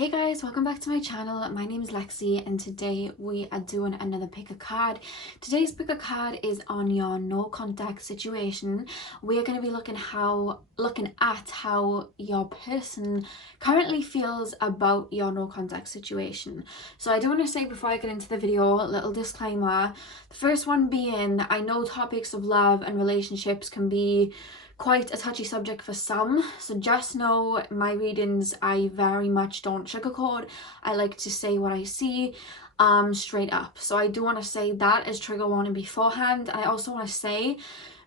Hey guys, welcome back to my channel. My name is Lexi and today we are doing another pick a card. Today's pick a card is on your no contact situation. We are going to be looking at how your person currently feels about your no contact situation. So I do want to say before I get into the video, a little disclaimer. The first one being, I know topics of love and relationships can be quite a touchy subject for some, so just know my readings, I very much don't sugarcoat. I like to say what I see straight up. So I do want to say that as trigger warning beforehand. And I also want to say,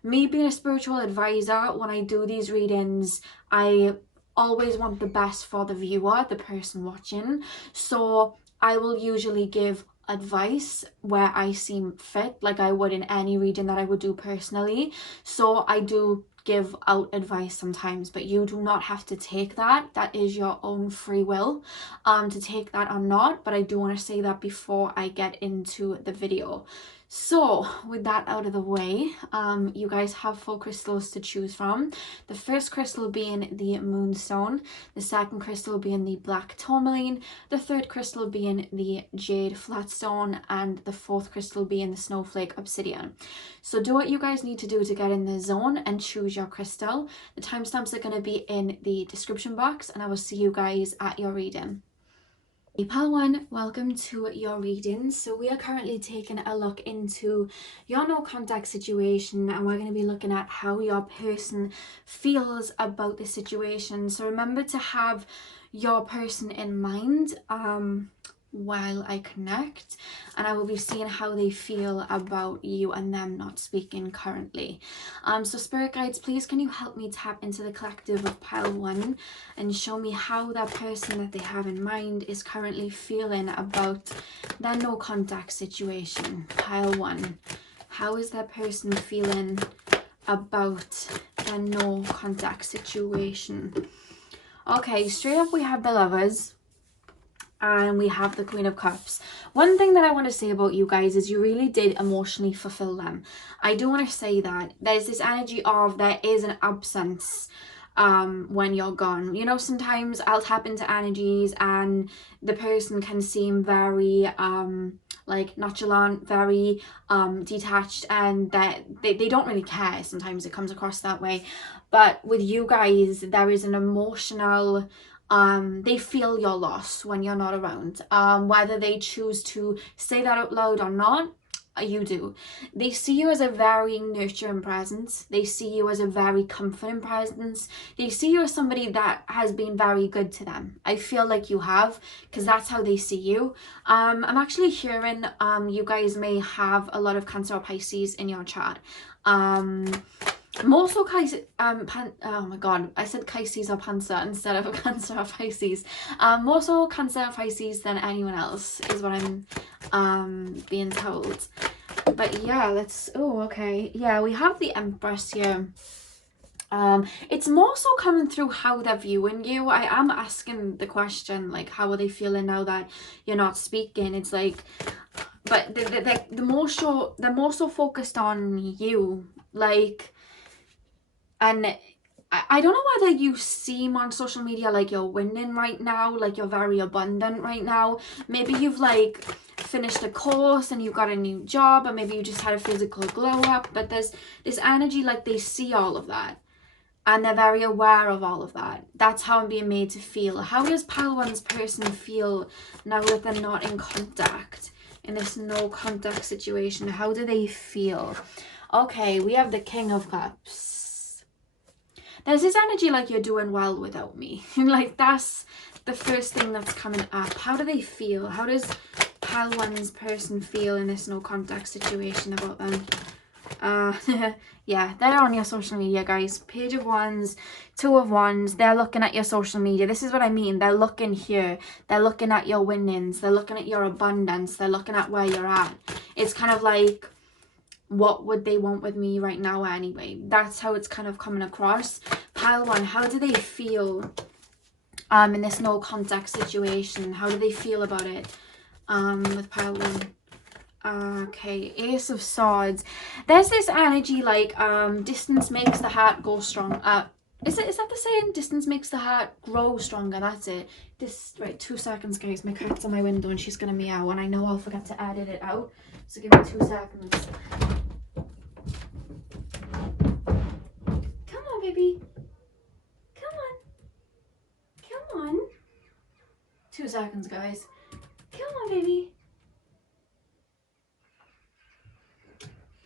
me being a spiritual advisor, when I do these readings, I always want the best for the viewer, the person watching. So I will usually give advice where I seem fit, like I would in any reading that I would do personally. So I do give out advice sometimes, but you do not have to take that. That is your own free will to take that or not. But I do want to say that before I get into the video. So with that out of the way, you guys have 4 crystals to choose from. The first crystal being the moonstone, the second crystal being the black tourmaline, the third crystal being the jade flatstone, and the fourth crystal being the snowflake obsidian. So do what you guys need to do to get in the zone and choose your crystal. The timestamps are going to be in the description box, and I will see you guys at your reading. Hey Pal 1, welcome to your reading. So we are currently taking a look into your no contact situation, and we're going to be looking at how your person feels about the situation. So remember to have your person in mind while I connect, and I will be seeing how they feel about you and them not speaking currently. So spirit guides, please can you help me tap into the collective of pile 1 and show me how that person that they have in mind is currently feeling about their no contact situation. Pile 1, how is that person feeling about their no contact situation? Okay, straight up we have the Lovers. And we have the Queen of Cups. One thing that I want to say about you guys is you really did emotionally fulfill them. I do want to say that there's this energy of there is an absence when you're gone. You know, sometimes I'll tap into energies and the person can seem very like nonchalant, very detached, and that they don't really care. Sometimes it comes across that way. But with you guys, there is an emotional they feel your loss when you're not around, whether they choose to say that out loud or not. You do. They see you as a very nurturing presence. They see you as a very comforting presence. They see you as somebody that has been very good to them. I feel like you have, because that's how they see you. I'm actually hearing you guys may have a lot of Cancer or Pisces in your chart. More so oh my god, I said Pisces or Cancer instead of Cancer or Pisces. More so Cancer or Pisces than anyone else is what I'm being told. But yeah, yeah, we have the Empress here. It's more so coming through how they're viewing you. I am asking the question, like, how are they feeling now that you're not speaking? It's like, but they're more so focused on you, like. And I don't know whether you seem on social media like you're winning right now, like you're very abundant right now. Maybe you've like finished a course and you've got a new job, or maybe you just had a physical glow up. But there's this energy like they see all of that and they're very aware of all of that. That's how I'm being made to feel. How does pile 1's person feel now that they're not in contact, in this no contact situation? How do they feel? Okay, we have the King of Cups. There's this energy like you're doing well without me. Like that's the first thing that's coming up. How do they feel? How does pile 1's person feel in this no contact situation about them? Yeah, they're on your social media, guys. Page of Wands, Two of Wands. They're looking at your social media. This is what I mean. They're looking here. They're looking at your winnings. They're looking at your abundance. They're looking at where you're at. It's kind of like, what would they want with me right now anyway? That's how it's kind of coming across. Pile 1, how do they feel in this no contact situation? How do they feel about it with pile 1? Okay, Ace of Swords. There's this energy like distance makes the heart go strong. Is that the saying? Distance makes the heart grow stronger. That's it. Right, 2 seconds, guys. My cat's on my window and she's gonna meow, and I know I'll forget to edit it out. So give me 2 seconds. Come on, baby. Come on. Come on. 2 seconds, guys. Come on, baby.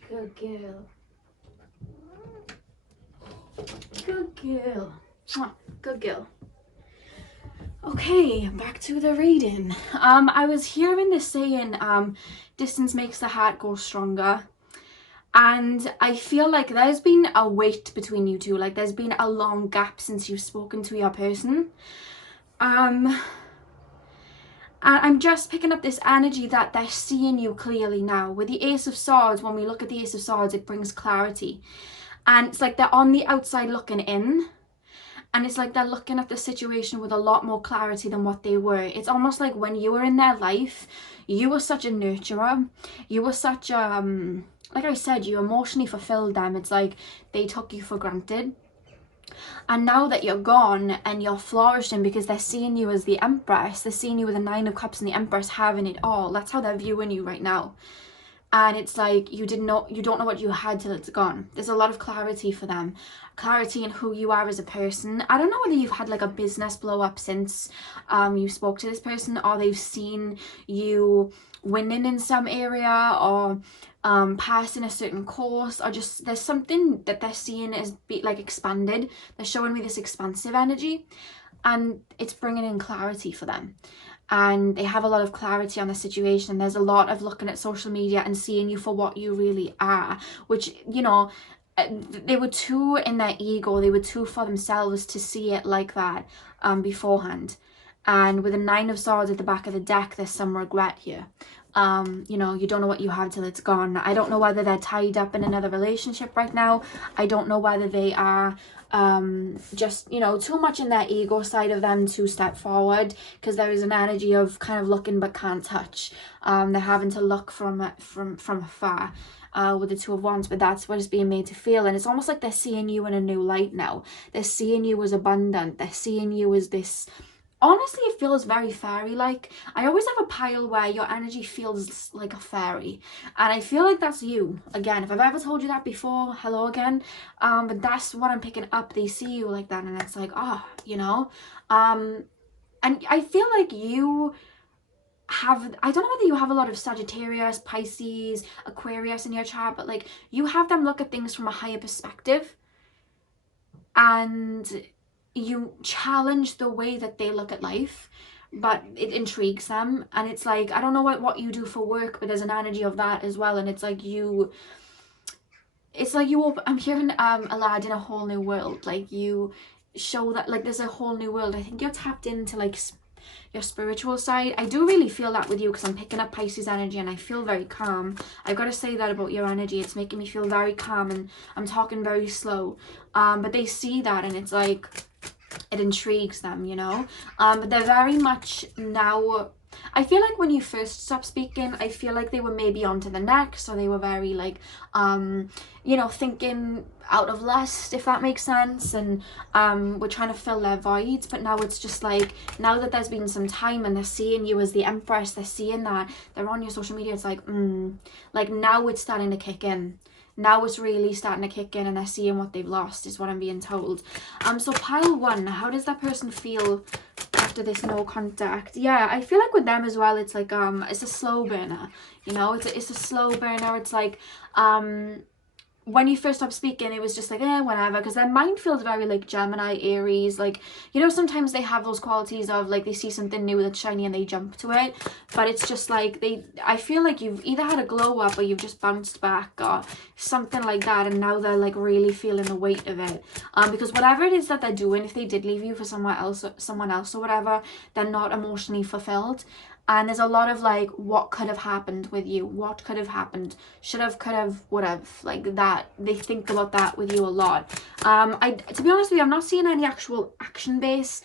Good girl. Good girl. Good girl. Okay, back to the reading. I was hearing this saying, distance makes the heart go stronger. And I feel like there's been a wait between you two. Like there's been a long gap since you've spoken to your person. And I'm just picking up this energy that they're seeing you clearly now. With the Ace of Swords, when we look at the Ace of Swords, it brings clarity. And it's like they're on the outside looking in. And it's like they're looking at the situation with a lot more clarity than what they were. It's almost like when you were in their life, you were such a nurturer. You were such a, like I said, you emotionally fulfilled them. It's like they took you for granted. And now that you're gone and you're flourishing because they're seeing you as the Empress, they're seeing you with the Nine of Cups and the Empress having it all. That's how they're viewing you right now. And it's like you don't know what you had till it's gone. There's a lot of clarity for them. Clarity in who you are as a person. I don't know whether you've had like a business blow up since you spoke to this person, or they've seen you winning in some area, or passing a certain course, or just there's something that they're seeing as like expanded. They're showing me this expansive energy, and it's bringing in clarity for them. And they have a lot of clarity on the situation. There's a lot of looking at social media and seeing you for what you really are, which, you know, they were too in their ego, they were too for themselves to see it like that beforehand. And with a Nine of Swords at the back of the deck, there's some regret here. You know, you don't know what you have till it's gone. I don't know whether they're tied up in another relationship right now. I don't know whether they are just, you know, too much in their ego side of them to step forward, because there is an energy of kind of looking but can't touch. They're having to look from afar with the Two of Wands, but that's what it's being made to feel. And it's almost like they're seeing you in a new light now. They're seeing you as abundant. They're seeing you as this. Honestly, it feels very fairy-like. I always have a pile where your energy feels like a fairy. And I feel like that's you. Again, if I've ever told you that before, hello again. But that's what I'm picking up. They see you like that, and it's like, oh, you know. And I feel like you have, I don't know whether you have a lot of Sagittarius, Pisces, Aquarius in your chart, but like you have them look at things from a higher perspective. And you challenge the way that they look at life, but it intrigues them. And it's like, I don't know what you do for work, but there's an energy of that as well. And it's like I'm hearing Aladdin, a whole new world. Like you show that like there's a whole new world. I think you're tapped into like your spiritual side. I do really feel that with you, because I'm picking up Pisces energy and I feel very calm. I've got to say that about your energy. It's making me feel very calm, and I'm talking very slow. But they see that, and it's like it intrigues them, you know. But they're very much now, I feel like when you first stopped speaking, I feel like they were maybe on to the next, or they were very like you know, thinking out of lust, if that makes sense, and we're trying to fill their voids. But now it's just like, now that there's been some time and they're seeing you as the Empress, they're seeing that, they're on your social media, it's like like now it's starting to kick in. Now it's really starting to kick in, and they're seeing what they've lost, is what I'm being told. So pile one, how does that person feel after this no contact? Yeah, I feel like with them as well, it's like it's a slow burner, you know. It's a slow burner. It's like when you first stopped speaking, it was just like, whatever, because their mind feels very like Gemini, Aries, like, you know, sometimes they have those qualities of like they see something new that's shiny and they jump to it. But it's just like I feel like you've either had a glow up or you've just bounced back or something like that, and now they're like really feeling the weight of it. Because whatever it is that they're doing, if they did leave you for someone else or whatever, they're not emotionally fulfilled. And there's a lot of like, what could have happened with you? What could have happened? Should have, could have, would have, like that. They think about that with you a lot. To be honest with you, I'm not seeing any actual action base.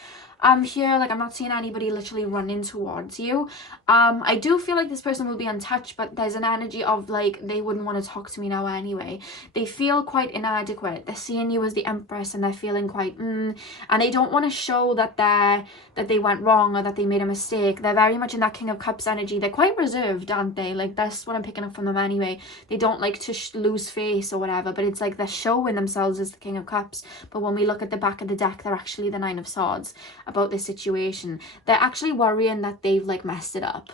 here. Like, I'm not seeing anybody literally running towards you. I do feel like this person will be untouched, but there's an energy of like they wouldn't want to talk to me now anyway. They feel quite inadequate. They're seeing you as the Empress and they're feeling quite and they don't want to show that they went wrong or that they made a mistake. They're very much in that King of Cups energy. They're quite reserved, aren't they? Like, that's what I'm picking up from them anyway. They don't like to lose face or whatever, but it's like they're showing themselves as the King of Cups, but when we look at the back of the deck, they're actually the Nine of Swords about this situation. They're actually worrying that they've like messed it up.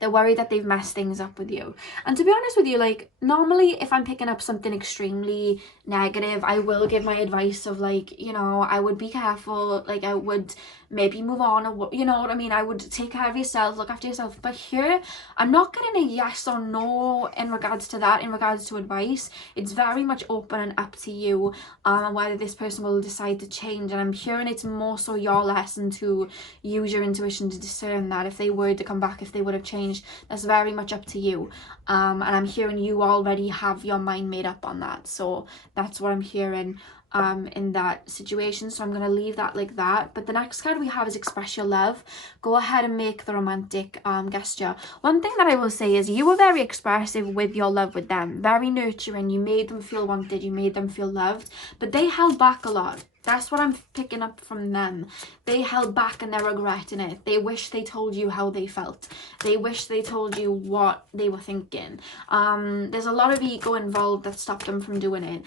They're worried that they've messed things up with you. And to be honest with you, like, normally if I'm picking up something extremely negative, I will give my advice of like, you know, I would be careful, like I would maybe move on, or you know what I mean, I would take care of yourself, look after yourself. But here I'm not getting a yes or no in regards to that, in regards to advice. It's very much open and up to you whether this person will decide to change. And I'm hearing it's more so your lesson to use your intuition to discern that if they were to come back, if they would have changed. That's very much up to you. And I'm hearing you already have your mind made up on that. So that's what I'm hearing in that situation. So I'm going to leave that like that. But the next card we have is express your love. Go ahead and make the romantic gesture. One thing that I will say is you were very expressive with your love with them, very nurturing. You made them feel wanted, you made them feel loved, but they held back a lot. That's what I'm picking up from them. They held back and they're regretting it. They wish they told you how they felt. They wish they told you what they were thinking. There's a lot of ego involved that stopped them from doing it.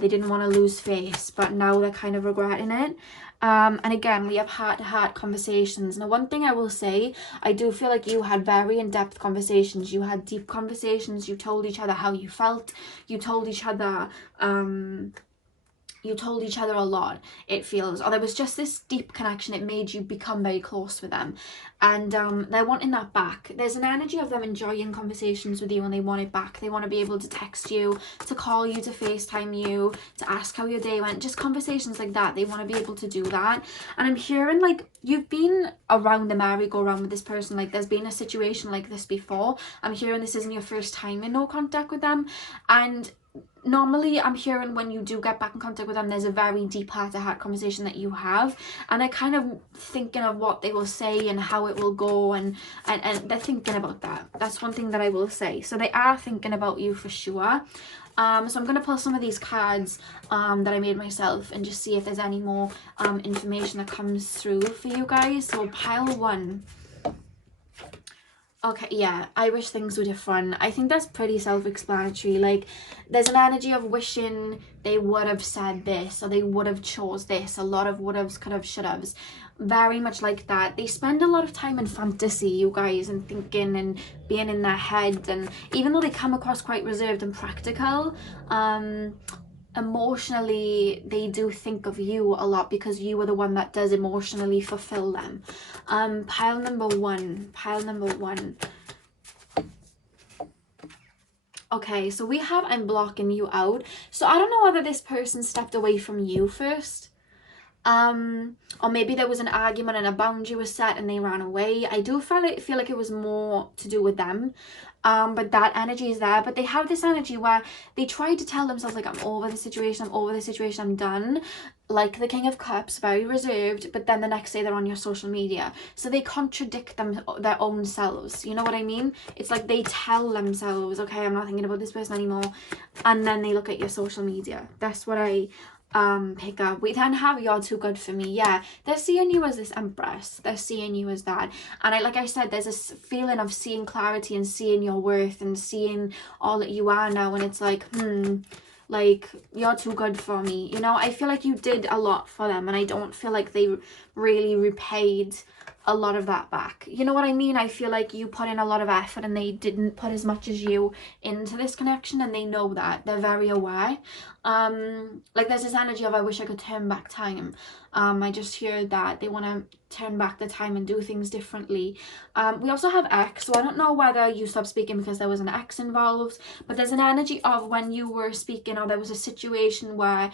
They didn't want to lose face, but now they're kind of regretting it. And again, we have heart-to-heart conversations. Now, one thing I will say, I do feel like you had very in-depth conversations. You had deep conversations. You told each other how you felt. You told each other a lot, it feels, or there was just this deep connection. It made you become very close with them, and they're wanting that back. There's an energy of them enjoying conversations with you and they want it back. They want to be able to text you, to call you, to FaceTime you, to ask how your day went, just conversations like that. They want to be able to do that. And I'm hearing like you've been around the merry-go-round with this person. Like, there's been a situation like this before. I'm hearing this isn't your first time in no contact with them, and normally I'm hearing when you do get back in contact with them, there's a very deep heart-to-heart conversation that you have, and they're kind of thinking of what they will say and how it will go, and they're thinking about that. That's one thing that I will say. So they are thinking about you for sure. So I'm going to pull some of these cards that I made myself and just see if there's any more information that comes through for you guys. So pile 1. Okay, yeah, I wish things were different. I think that's pretty self-explanatory. Like, there's an energy of wishing they would have said this, or they would have chose this. A lot of would haves, could have, should haves. Very much like that. They spend a lot of time in fantasy, you guys, and thinking and being in their head. And even though they come across quite reserved and practical, emotionally they do think of you a lot, because you are the one that does emotionally fulfill them. Pile number one. Okay, so we have I'm blocking you out. So I don't know whether this person stepped away from you first, or maybe there was an argument and a boundary was set and they ran away. I do feel like it was more to do with them. But that energy is there. But they have this energy where they try to tell themselves, like, I'm over the situation, I'm done. Like the King of Cups, very reserved, but then the next day they're on your social media. So they contradict their own selves. You know what I mean? It's like they tell themselves, okay, I'm not thinking about this person anymore. And then they look at your social media. That's what I pick up. We then have You're Too Good For Me. Yeah, they're seeing you as this Empress. They're seeing you as that. And like I said, there's this feeling of seeing clarity and seeing your worth and seeing all that you are now. And it's like, like, you're too good for me. You know, I feel like you did a lot for them, and I don't feel like they really repaid a lot of that back. You know what I mean? I feel like you put in a lot of effort and they didn't put as much as you into this connection, and they know that. They're very aware. Like, there's this energy of I wish I could turn back time. I just hear that they want to turn back the time and do things differently. We also have X, so I don't know whether you stopped speaking because there was an X involved, but there's an energy of when you were speaking, or there was a situation where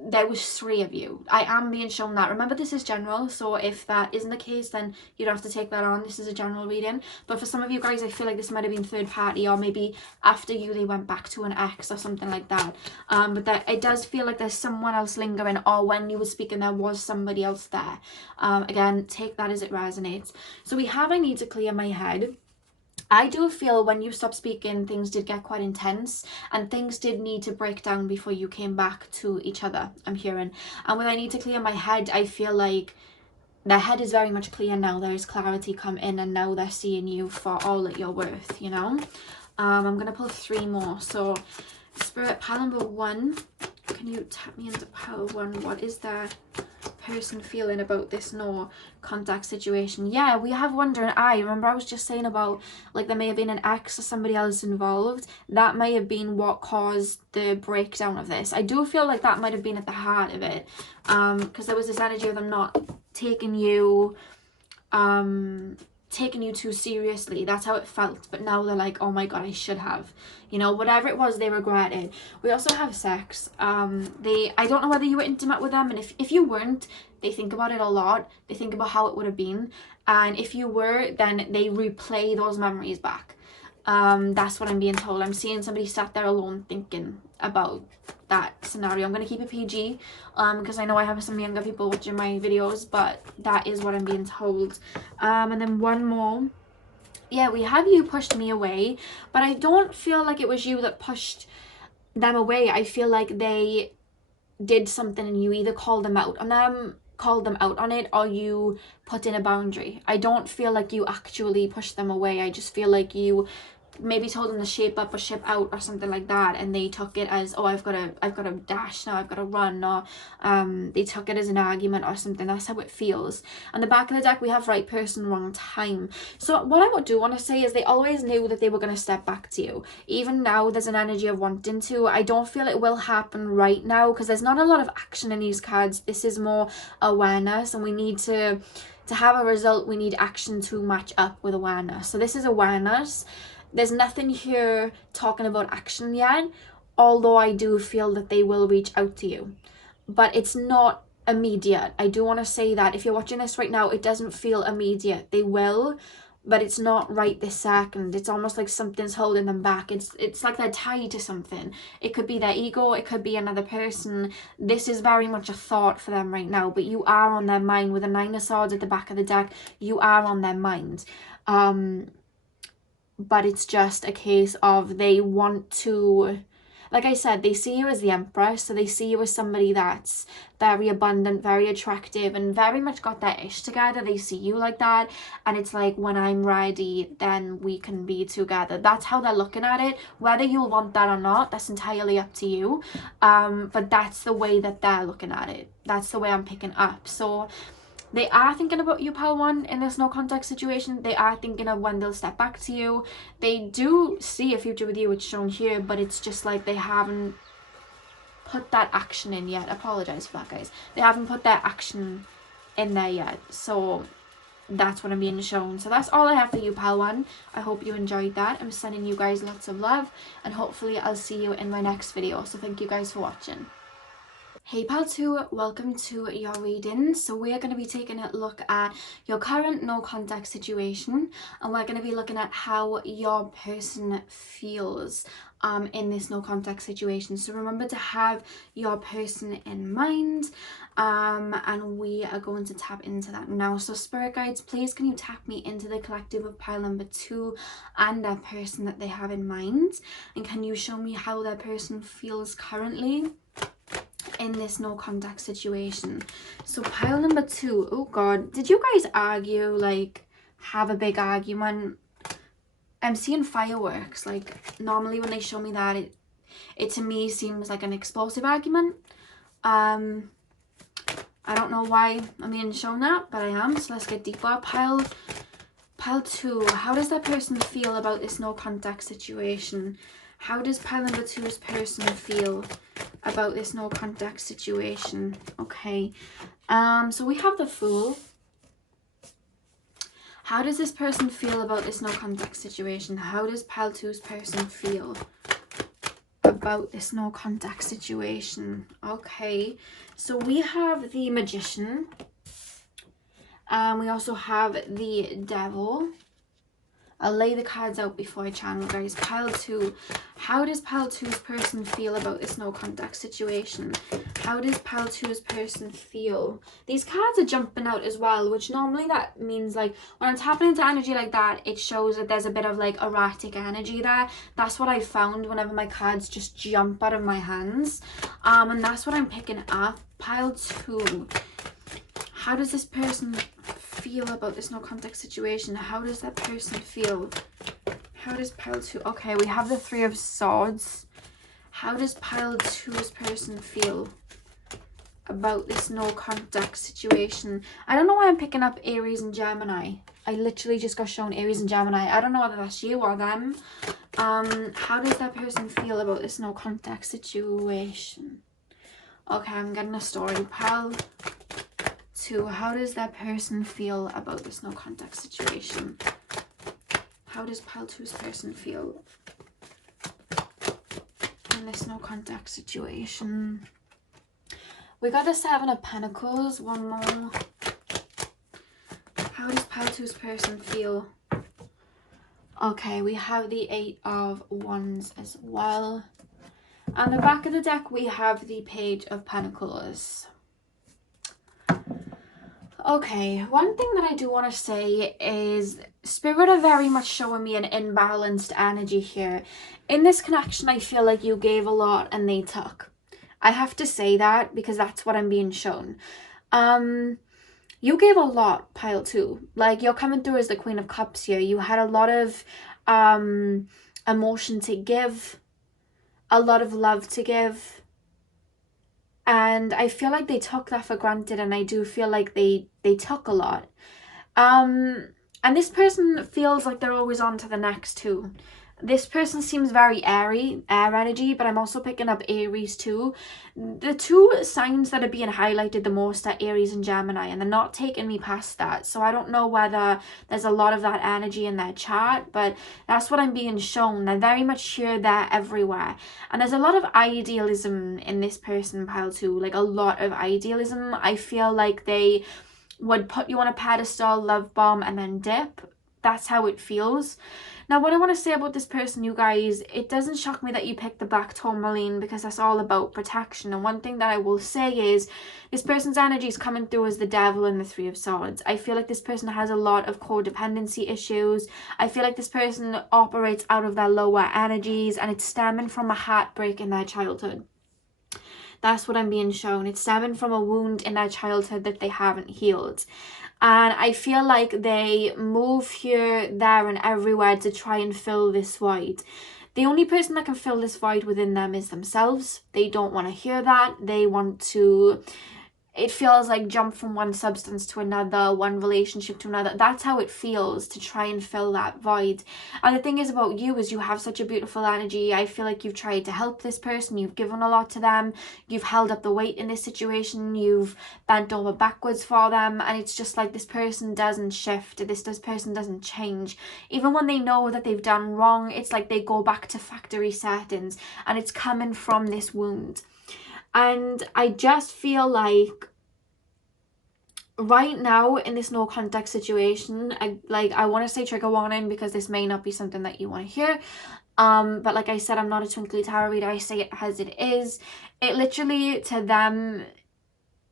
there was 3 of you. I am being shown that. Remember, this is general, so if that isn't the case, then you don't have to take that on. This is a general reading. But for some of you guys, I feel like this might have been third party, or maybe after you they went back to an ex or something like that. But that it does feel like there's someone else lingering, or when you were speaking there was somebody else there. Again, take that as it resonates. So we have I need to clear my head. I do feel when you stopped speaking, things did get quite intense, and things did need to break down before you came back to each other, I'm hearing. And when I need to clear my head, I feel like their head is very much clear now. There is clarity come in, and now they're seeing you for all that you're worth, you know. I'm going to pull 3 more. So, Spirit, pile number 1. Can you tap me into pile 1? What is that person feeling about this no contact situation? Yeah, we have wondering eye. Remember I was just saying about like there may have been an ex or somebody else involved. That may have been what caused the breakdown of this. I do feel like that might have been at the heart of it, because there was this energy of them not taking you too seriously. That's how it felt. But now they're like, oh my god, I should have, you know, whatever it was they regretted. We also have sex. I don't know whether you were intimate with them, and if you weren't, they think about it a lot. They think about how it would have been, and if you were, then they replay those memories back. That's what I'm being told. I'm seeing somebody sat there alone thinking about that scenario. I'm going to keep it PG because I know I have some younger people watching my videos, but that is what I'm being told. And then one more. Yeah, we have you pushed me away, but I don't feel like it was you that pushed them away. I feel like they did something and you either called them out on it, or you put in a boundary. I don't feel like you actually pushed them away. I just feel like you maybe told them to shape up or ship out or something like that, and they took it as, oh, I've got to dash now, I've got to run, or they took it as an argument or something. That's how it feels. On the back of the deck we have right person, wrong time. So what I do want to say is they always knew that they were going to step back to you. Even now there's an energy of wanting to. I don't feel it will happen right now because there's not a lot of action in these cards. This is more awareness, and we need to have a result, we need action to match up with awareness. So this is awareness. There's nothing here talking about action yet, although I do feel that they will reach out to you. But it's not immediate. I do want to say that if you're watching this right now, it doesn't feel immediate. They will, but it's not right this second. It's almost like something's holding them back. It's like they're tied to something. It could be their ego, it could be another person. This is very much a thought for them right now, but you are on their mind. With a 9 of Swords at the back of the deck, you are on their mind. But it's just a case of they want to, like I said, they see you as the Empress, so they see you as somebody that's very abundant, very attractive, and very much got their ish together. They see you like that, and it's like, when I'm ready, then we can be together. That's how they're looking at it. Whether you'll want that or not, that's entirely up to you. But that's the way that they're looking at it. That's the way I'm picking up. So they are thinking about you, pile 1, in this no contact situation. They are thinking of when they'll step back to you. They do see a future with you, it's shown here, but it's just like they haven't put that action in yet. Apologize for that, guys. They haven't put that action in there yet. So that's what I'm being shown. So that's all I have for you, pile 1. I hope you enjoyed that. I'm sending you guys lots of love, and hopefully I'll see you in my next video. So thank you guys for watching. Hey pile 2, welcome to your reading. So we are going to be taking a look at your current no contact situation, and we're going to be looking at how your person feels in this no contact situation. So remember to have your person in mind, and we are going to tap into that now. So spirit guides, please can you tap me into the collective of pile number 2 and their person that they have in mind, and can you show me how their person feels currently in this no contact situation. So pile number 2, oh god, did you guys argue, like have a big argument? I'm seeing fireworks. Like normally when they show me that, it to me seems like an explosive argument. I don't know why I'm being shown that, but I am. So let's get deeper. Pile 2, how does that person feel about this no contact situation? How does pile number 2's person feel about this no contact situation? Okay, so we have the Fool. How does this person feel about this no contact situation? How does pile 2's person feel about this no contact situation. Okay, so we have the Magician. We also have the Devil. I'll lay the cards out before I channel, guys. Pile 2. How does pile 2's person feel about this no contact situation? How does pile 2's person feel? These cards are jumping out as well, which normally that means, like, when I'm tapping into energy like that, it shows that there's a bit of, like, erratic energy there. That's what I found whenever my cards just jump out of my hands. And that's what I'm picking up. Pile 2. How does this person feel about this no contact situation? How does that person feel? How does pile 2? Okay, we have the 3 of Swords. How does pile 2's person feel about this no contact situation? I don't know why I'm picking up Aries and Gemini. I literally just got shown Aries and Gemini. I don't know whether that's you or them. How does that person feel about this no contact situation? Okay, I'm getting a story. Pile 2. How does that person feel about this no contact situation? How does pile 2's person feel in this no contact situation? We got the 7 of Pentacles. One more. How does pile 2's person feel? Okay, we have the 8 of Wands as well. On the back of the deck, we have the Page of Pentacles. Okay, one thing that I do want to say is Spirit are very much showing me an imbalanced energy here. In this connection, I feel like you gave a lot and they took. I have to say that because that's what I'm being shown. You gave a lot, pile 2. Like, you're coming through as the Queen of Cups here. You had a lot of emotion to give, a lot of love to give. And I feel like they took that for granted, and I do feel like they took a lot. And this person feels like they're always on to the next too. This person seems very airy, air energy, but I'm also picking up Aries too. The 2 signs that are being highlighted the most are Aries and Gemini, and they're not taking me past that. So I don't know whether there's a lot of that energy in their chart, but that's what I'm being shown. They're very much here, there, everywhere. And there's a lot of idealism in this person, pile 2, like a lot of idealism. I feel like they would put you on a pedestal, love bomb, and then dip. That's how it feels. Now, what I want to say about this person, you guys, it doesn't shock me that you picked the black tourmaline, because that's all about protection. And one thing that I will say is this person's energy is coming through as the Devil and the 3 of Swords. I feel like this person has a lot of codependency issues. I feel like this person operates out of their lower energies, and it's stemming from a heartbreak in their childhood. That's what I'm being shown. It's stemming from a wound in their childhood that they haven't healed. And I feel like they move here, there, and everywhere to try and fill this void. The only person that can fill this void within them is themselves. They don't want to hear that. They want to, it feels like, jump from one substance to another, one relationship to another. That's how it feels to try and fill that void. And the thing is about you is you have such a beautiful energy. I feel like you've tried to help this person. You've given a lot to them. You've held up the weight in this situation. You've bent over backwards for them. And it's just like this person doesn't shift. This person doesn't change. Even when they know that they've done wrong, it's like they go back to factory settings. And it's coming from this wound. And I just feel like right now in this no contact situation, I want to say trigger warning, because this may not be something that you want to hear. But like I said, I'm not a twinkly tarot reader. I say it as it is. It literally, to them,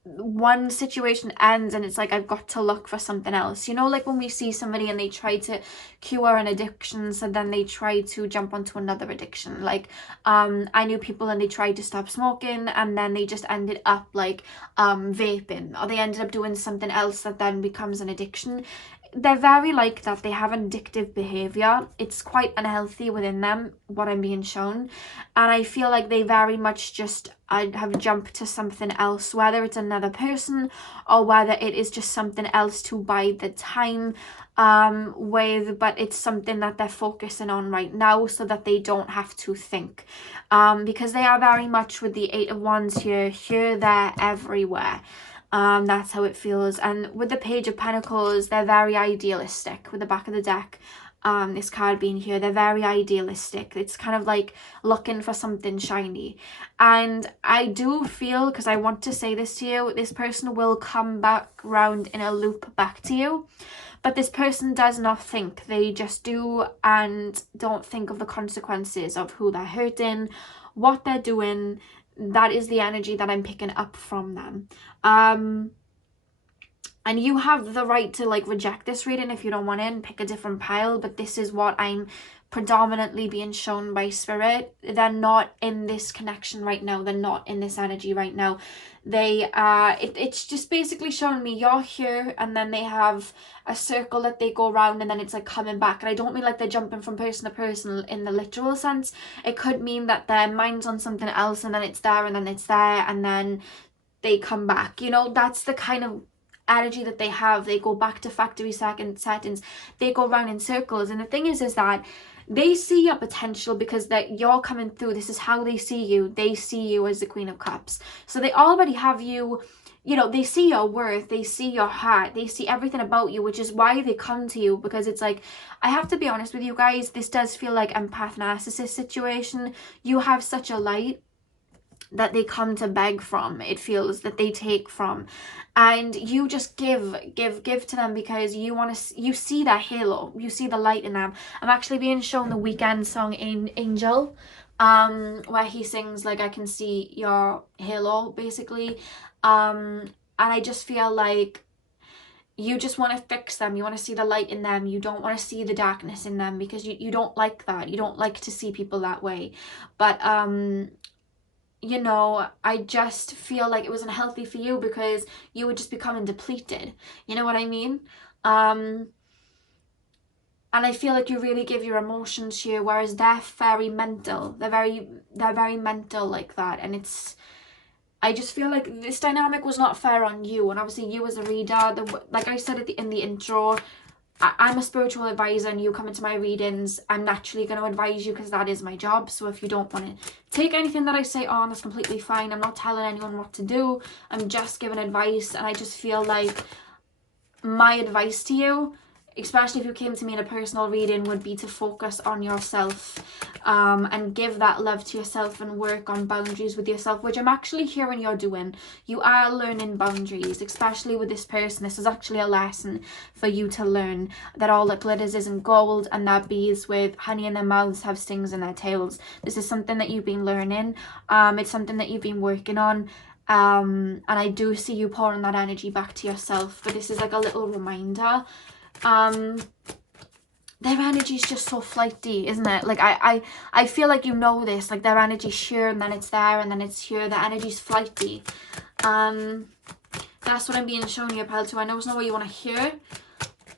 one situation ends and it's like I've got to look for something else. You know, like when we see somebody and they try to cure an addiction, so then they try to jump onto another addiction. Like I knew people and they tried to stop smoking and then they just ended up like vaping, or they ended up doing something else that then becomes an addiction. They're very like that. They have addictive behavior. It's quite unhealthy within them, what I'm being shown. And I feel like they very much just have jumped to something else, whether it's another person or whether it is just something else to bide the time with, but it's something that they're focusing on right now so that they don't have to think, because they are very much with the 8 of Wands here, there, everywhere. That's how it feels. And with the Page of Pentacles, they're very idealistic with the back of the deck. this card being here. They're very idealistic. It's kind of like looking for something shiny. And I do feel, because I want to say this to you, this person will come back round in a loop back to you. But this person does not think. They just do and don't think of the consequences of who they're hurting, what they're doing. That is the energy that I'm picking up from them. And you have the right to like reject this reading if you don't want it and pick a different pile, but this is what I'm predominantly being shown by spirit. They're not in this connection right now. They're not in this energy right now. They it's just basically showing me you're here, and then they have a circle that they go around, and then it's like coming back. And I don't mean like they're jumping from person to person in the literal sense. It could mean that their mind's on something else, and then it's there, and then it's there, and then they come back. You know, that's the kind of energy that they have. They go back to factory settings. They go around in circles. And the thing is that they see your potential because that you're coming through. This is how they see you. They see you as the Queen of Cups. So they already have you, you know, they see your worth, they see your heart, they see everything about you, which is why they come to you. Because it's like, I have to be honest with you guys, this does feel like empath narcissist situation. You have such a light that they come to beg from, it feels, that they take from, and you just give to them because you want to, you see that halo, you see the light in them. I'm actually being shown the Weekend song Angel, where he sings like, I can see your halo, basically, and I just feel like you just want to fix them. You want to see the light in them. You don't want to see the darkness in them, because you don't like that. You don't like to see people that way. But you know, I just feel like it was unhealthy for you because you would just becoming depleted. You know what I mean? And I feel like you really give your emotions here, whereas they're very mental. They're very mental like that. And it's, I just feel like this dynamic was not fair on you. And obviously you as a reader, like I said in the intro, I'm a spiritual advisor, and you come into my readings, I'm naturally going to advise you because that is my job. So if you don't want to take anything that I say on, that's completely fine. I'm not telling anyone what to do. I'm just giving advice. And I just feel like my advice to you, especially if you came to me in a personal reading, would be to focus on yourself, and give that love to yourself and work on boundaries with yourself, which I'm actually hearing you're doing. You are learning boundaries, especially with this person. This is actually a lesson for you to learn, that all that glitters isn't gold, and that bees with honey in their mouths have stings in their tails. This is something that you've been learning. It's something that you've been working on. And I do see you pouring that energy back to yourself, but this is like a little reminder. Their energy is just so flighty, isn't it? Like I feel like, you know, this, like their energy's here, and then it's there, and then it's here. The energy's flighty. That's what I'm being shown here, pile 2. I know it's not what you want to hear,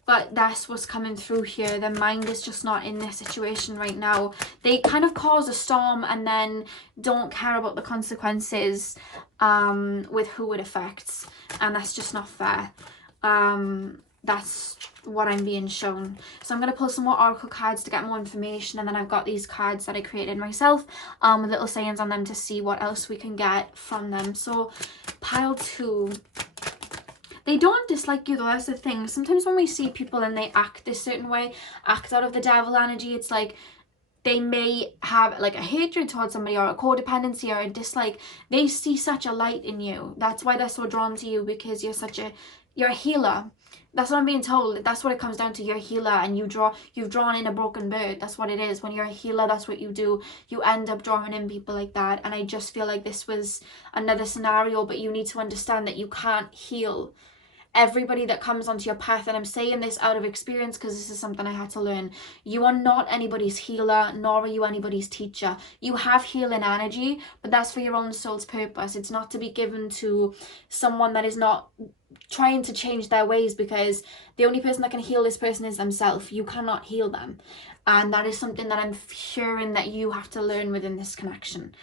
but that's what's coming through here. Their mind is just not in this situation right now. They kind of cause a storm and then don't care about the consequences with who it affects, and that's just not fair. That's what I'm being shown. So I'm going to pull some more oracle cards to get more information, and then I've got these cards that I created myself with little sayings on them to see what else we can get from them. So pile 2, they don't dislike you though, that's the thing. Sometimes when we see people and they act this certain way, act out of the devil energy, it's like they may have like a hatred towards somebody, or a codependency, or a dislike. They see such a light in you. That's why they're so drawn to you, because you're a healer. That's what I'm being told. That's what it comes down to. You're a healer, and you've drawn in a broken bird. That's what it is. When you're a healer, that's what you do. You end up drawing in people like that. And I just feel like this was another scenario, but you need to understand that you can't heal everybody that comes onto your path. And I'm saying this out of experience because this is something I had to learn. You are not anybody's healer, nor are you anybody's teacher. You have healing energy, but that's for your own soul's purpose. It's not to be given to someone that is not trying to change their ways, because the only person that can heal this person is themselves. You cannot heal them, and that is something that I'm hearing that you have to learn within this connection.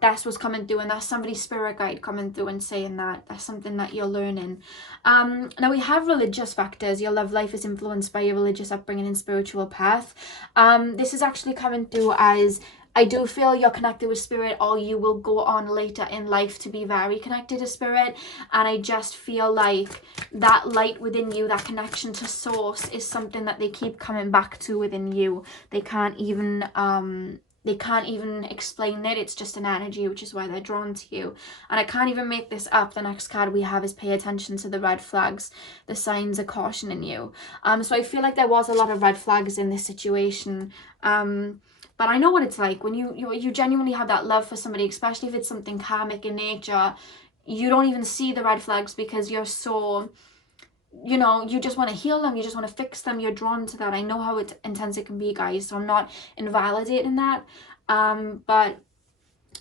That's what's coming through, and that's somebody's spirit guide coming through and saying that that's something that you're learning. Now we have religious factors. Your love life is influenced by your religious upbringing and spiritual path. This is actually coming through as I do feel you're connected with spirit, or you will go on later in life to be very connected to spirit. And I just feel like that light within you, that connection to source, is something that they keep coming back to within you. They can't even explain it. It's just an energy, which is why they're drawn to you. And I can't even make this up. The next card we have is pay attention to the red flags. The signs are cautioning you. So I feel like there was a lot of red flags in this situation. But I know what it's like when you genuinely have that love for somebody, especially if it's something karmic in nature. You don't even see the red flags because you're so, you just want to heal them, you just want to fix them, you're drawn to that. I know how intense it can be, guys, so I'm not invalidating that, but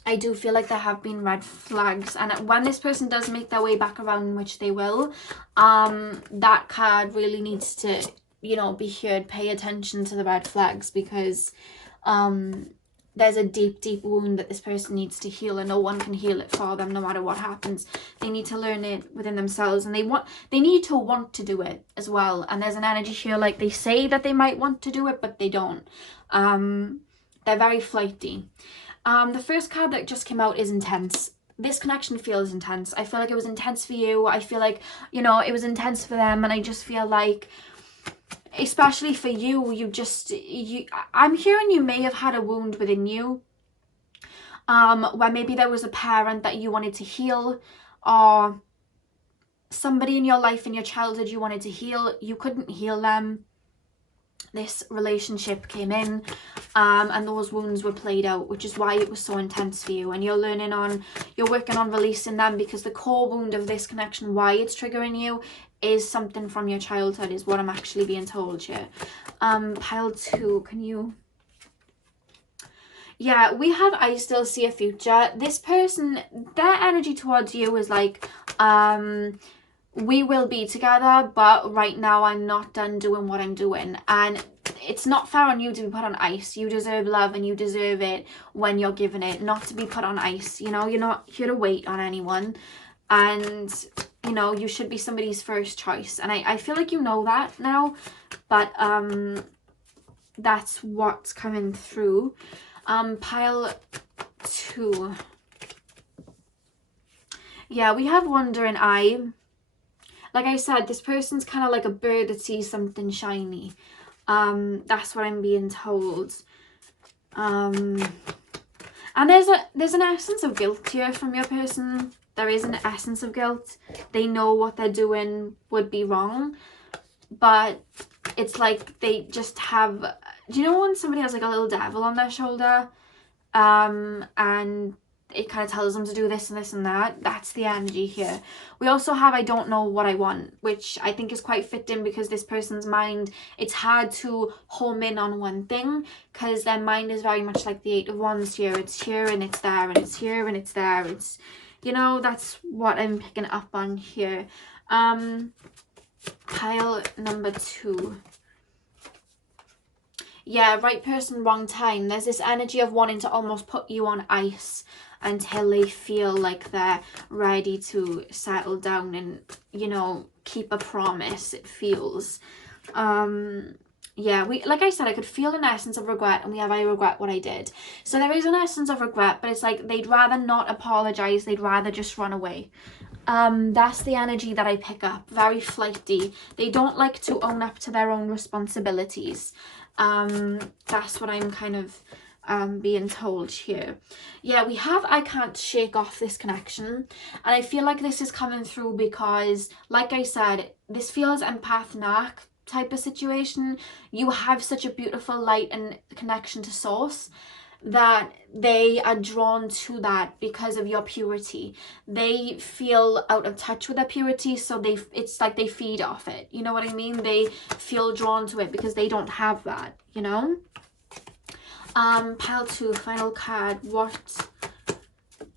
I do feel like there have been red flags, and when this person does make their way back around, which they will, that card really needs to, be heard. Pay attention to the red flags, because there's a deep wound that this person needs to heal, and no one can heal it for them no matter what happens. They need to learn it within themselves, and they need to want to do it as well. And there's an energy here like they say that they might want to do it, but they don't. They're very flighty. The first card that just came out is intense. This connection feels intense. I feel like it was intense for you. I feel like, it was intense for them, and I just feel like, especially for you, I'm hearing you may have had a wound within you, where maybe there was a parent that you wanted to heal, or somebody in your life in your childhood you wanted to heal. You couldn't heal them. This relationship came in, and those wounds were played out, which is why it was so intense for you. And you're working on releasing them, because the core wound of this connection, why it's triggering you, is something from your childhood, is what I'm actually being told here. Pile 2, can you... Yeah, we have I still see a future. This person, their energy towards you is like, we will be together, but right now I'm not done doing what I'm doing. And it's not fair on you to be put on ice. You deserve love, and you deserve it when you're given it, not to be put on ice. You're not here to wait on anyone. And, you should be somebody's first choice. And I feel like you know that now, but that's what's coming through. Pile 2. Yeah, we have wandering eye. Like I said, this person's kind of like a bird that sees something shiny. That's what I'm being told. And there's an essence of guilt here from your person. There is an essence of guilt. They know what they're doing would be wrong, but it's like they just have... Do you know when somebody has like a little devil on their shoulder, and it kind of tells them to do this and this and that? That's the energy here. We also have I don't know what I want, which I think is quite fitting, because this person's mind, it's hard to home in on one thing, because their mind is very much like the 8 of Wands here. It's here and it's there, and it's here and it's there. It's, that's what I'm picking up on here. Pile number 2. Yeah, right person, wrong time. There's this energy of wanting to almost put you on ice until they feel like they're ready to settle down and, keep a promise, it feels. Yeah, like I said, I could feel an essence of regret, and we have I regret what I did. So there is an essence of regret, but it's like they'd rather not apologize. They'd rather just run away. That's the energy that I pick up. Very flighty. They don't like to own up to their own responsibilities. That's what I'm kind of being told here. Yeah, we have I can't shake off this connection, and I feel like this is coming through because, like I said, this feels empath narc type of situation. You have such a beautiful light and connection to source that they are drawn to that because of your purity. They feel out of touch with their purity, so it's like they feed off it. You know what I mean? They feel drawn to it because they don't have that, Pile 2, final card. What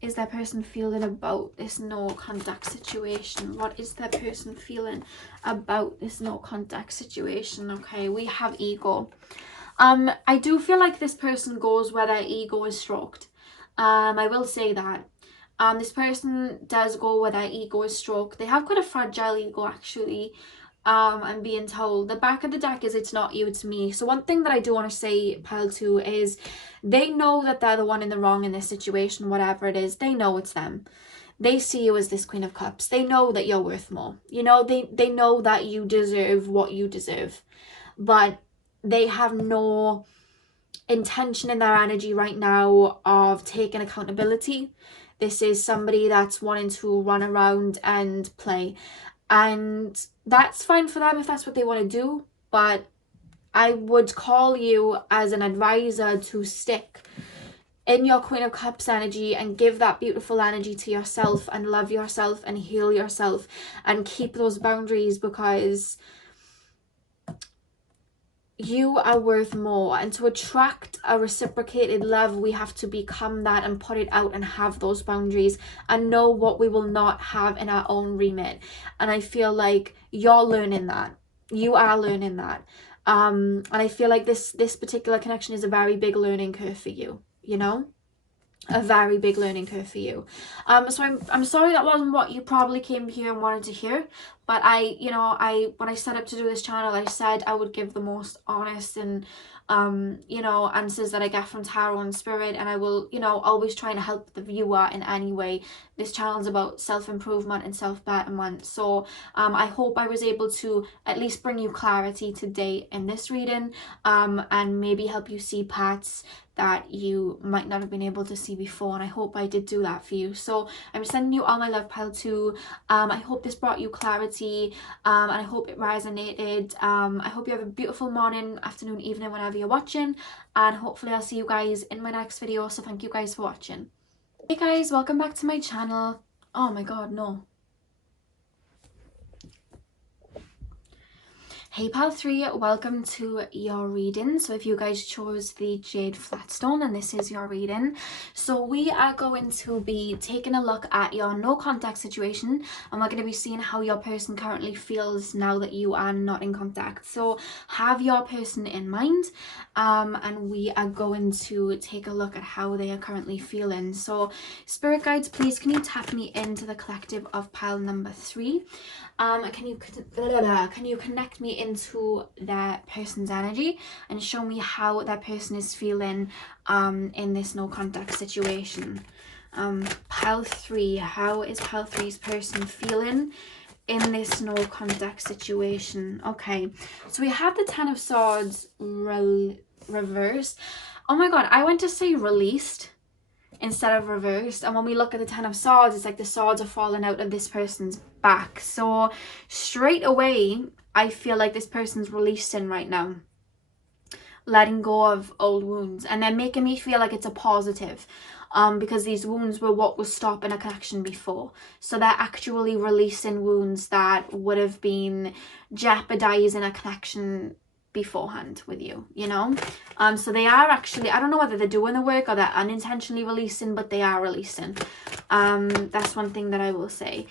is that person feeling about this no contact situation? What is that person feeling about this no contact situation? Okay, we have ego. I do feel like this person goes where their ego is stroked. I will say that. This person does go where their ego is stroked. They have quite a fragile ego, actually. I'm being told. The back of the deck is it's not you, it's me. So one thing that I do want to say, pile 2, is they know that they're the one in the wrong in this situation, whatever it is. They know it's them. They see you as this Queen of Cups. They know that you're worth more. You know, they know that you deserve what you deserve. But they have no intention in their energy right now of taking accountability. This is somebody that's wanting to run around and play. And that's fine for them if that's what they want to do. But I would call you as an advisor to stick in your Queen of Cups energy and give that beautiful energy to yourself and love yourself and heal yourself and keep those boundaries, because you are worth more. And to attract a reciprocated love, we have to become that and put it out and have those boundaries and know what we will not have in our own remit. And I feel like you're learning that. You are learning that. And I feel like this particular connection is a very big learning curve for you, you know? A very big learning curve for you. So I'm sorry that wasn't what you probably came here and wanted to hear, but when I set up to do this channel, I said I would give the most honest and answers that I get from tarot and spirit, and I will, always try to help the viewer in any way. This channel is about self-improvement and self-betterment, so I hope I was able to at least bring you clarity today in this reading, and maybe help you see parts that you might not have been able to see before, and I hope I did do that for you. So I'm sending you all my love, pile 2. I hope this brought you clarity, and I hope it resonated. I hope you have a beautiful morning, afternoon, evening, whenever you're watching, and hopefully I'll see you guys in my next video. So thank you guys for watching. Hey guys, welcome back to my channel. Oh my god, no. Hey pile 3, welcome to your reading. So if you guys chose the Jade Flatstone, and this is your reading, so we are going to be taking a look at your no contact situation, and we're going to be seeing how your person currently feels now that you are not in contact. So have your person in mind, and we are going to take a look at how they are currently feeling. So spirit guides, please can you tap me into the collective of pile number 3? Can you connect me into that person's energy and show me how that person is feeling in this no contact situation? Pile 3, how is pile 3's person feeling in this no contact situation? Okay, so we have the Ten of Swords reversed. Oh my god, I went to say released instead of reversed, and when we look at the Ten of Swords, it's like the swords are falling out of this person's back. So straight away I feel like this person's releasing right now, letting go of old wounds, and they're making me feel like it's a positive, because these wounds were what was stopping a connection before. So they're actually releasing wounds that would have been jeopardizing a connection beforehand with you, so they are actually, I don't know whether they're doing the work or they're unintentionally releasing, but they are releasing. That's one thing that I will say.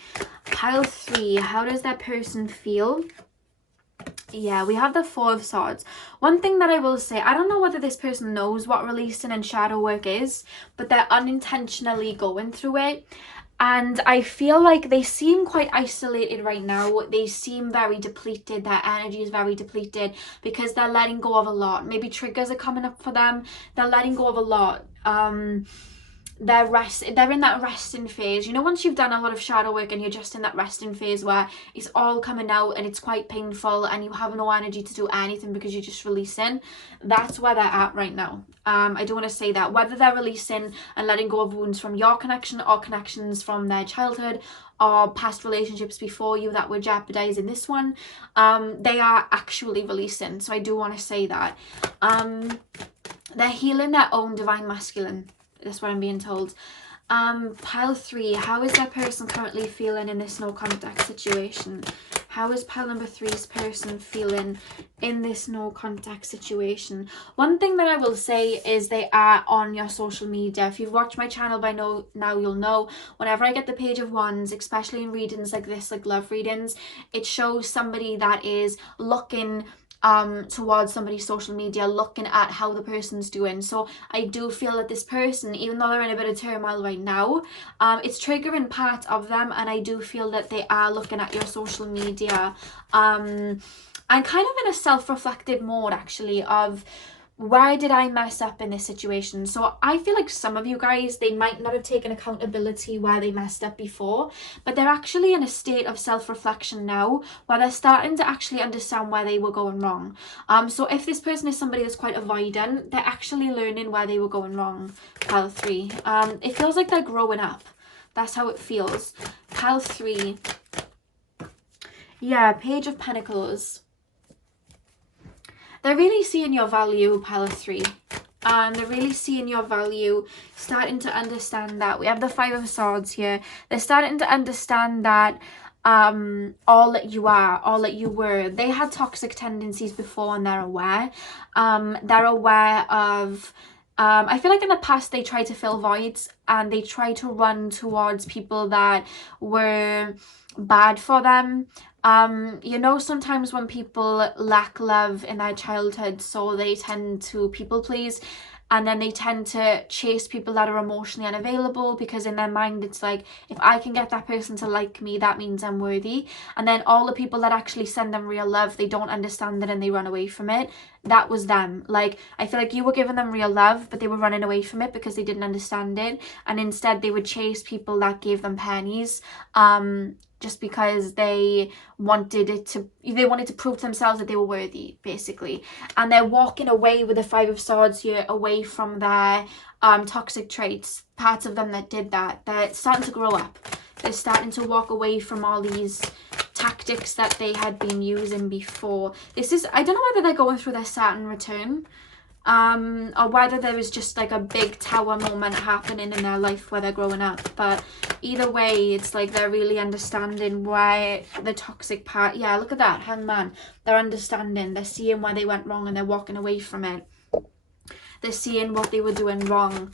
Pile 3, how does that person feel? Yeah, we have the Four of Swords. One thing that I will say, I don't know whether this person knows what releasing and shadow work is, but they're unintentionally going through it. And I feel like they seem quite isolated right now. They seem very depleted. Their energy is very depleted because they're letting go of a lot. Maybe triggers are coming up for them. They're letting go of a lot. They're in that resting phase. Once you've done a lot of shadow work and you're just in that resting phase where it's all coming out and it's quite painful and you have no energy to do anything because you're just releasing, that's where they're at right now. I do want to say that whether they're releasing and letting go of wounds from your connection or connections from their childhood or past relationships before you that were jeopardizing this one, they are actually releasing. So I do want to say that they're healing their own divine masculine. That's what I'm being told. Pile 3, how is that person currently feeling in this no contact situation? How is pile number 3's person feeling in this no contact situation? One thing that I will say is they are on your social media. If you've watched my channel by now, you'll know whenever I get the Page of Wands, especially in readings like this, like love readings, it shows somebody that is looking towards somebody's social media, looking at how the person's doing. So I do feel that this person, even though they're in a bit of turmoil right now, it's triggering part of them, and I do feel that they are looking at your social media and kind of in a self-reflective mode, actually, of why did I mess up in this situation? So I feel like some of you guys, they might not have taken accountability where they messed up before, but they're actually in a state of self-reflection now where they're starting to actually understand where they were going wrong. So if this person is somebody that's quite avoidant, they're actually learning where they were going wrong. Pile 3. It feels like they're growing up. That's how it feels. Pile 3. Yeah, Page of Pentacles. They're really seeing your value, Pile 3. And they're really seeing your value, starting to understand that. We have the 5 of Swords here. They're starting to understand that all that you are, all that you were. They had toxic tendencies before, and they're aware. They're aware of... I feel like in the past they tried to fill voids, and they tried to run towards people that were bad for them. You know, sometimes when people lack love in their childhood, so they tend to people please, and then they tend to chase people that are emotionally unavailable, because in their mind it's like, if I can get that person to like me, that means I'm worthy. And then all the people that actually send them real love, they don't understand it and they run away from it. That was them. Like, I feel like you were giving them real love, but they were running away from it because they didn't understand it, and instead they would chase people that gave them pennies, just because they wanted to prove to themselves that they were worthy, basically. And they're walking away with the 5 of Swords here, away from their toxic traits. Parts of them that did that, they're starting to grow up. They're starting to walk away from all these tactics that they had been using before. I don't know whether they're going through their Saturn return, or whether there is just like a big tower moment happening in their life where they're growing up. But either way, it's like they're really understanding why the toxic part. Yeah, look at that, Hangman. They're understanding, they're seeing where they went wrong, and they're walking away from it. They're seeing what they were doing wrong.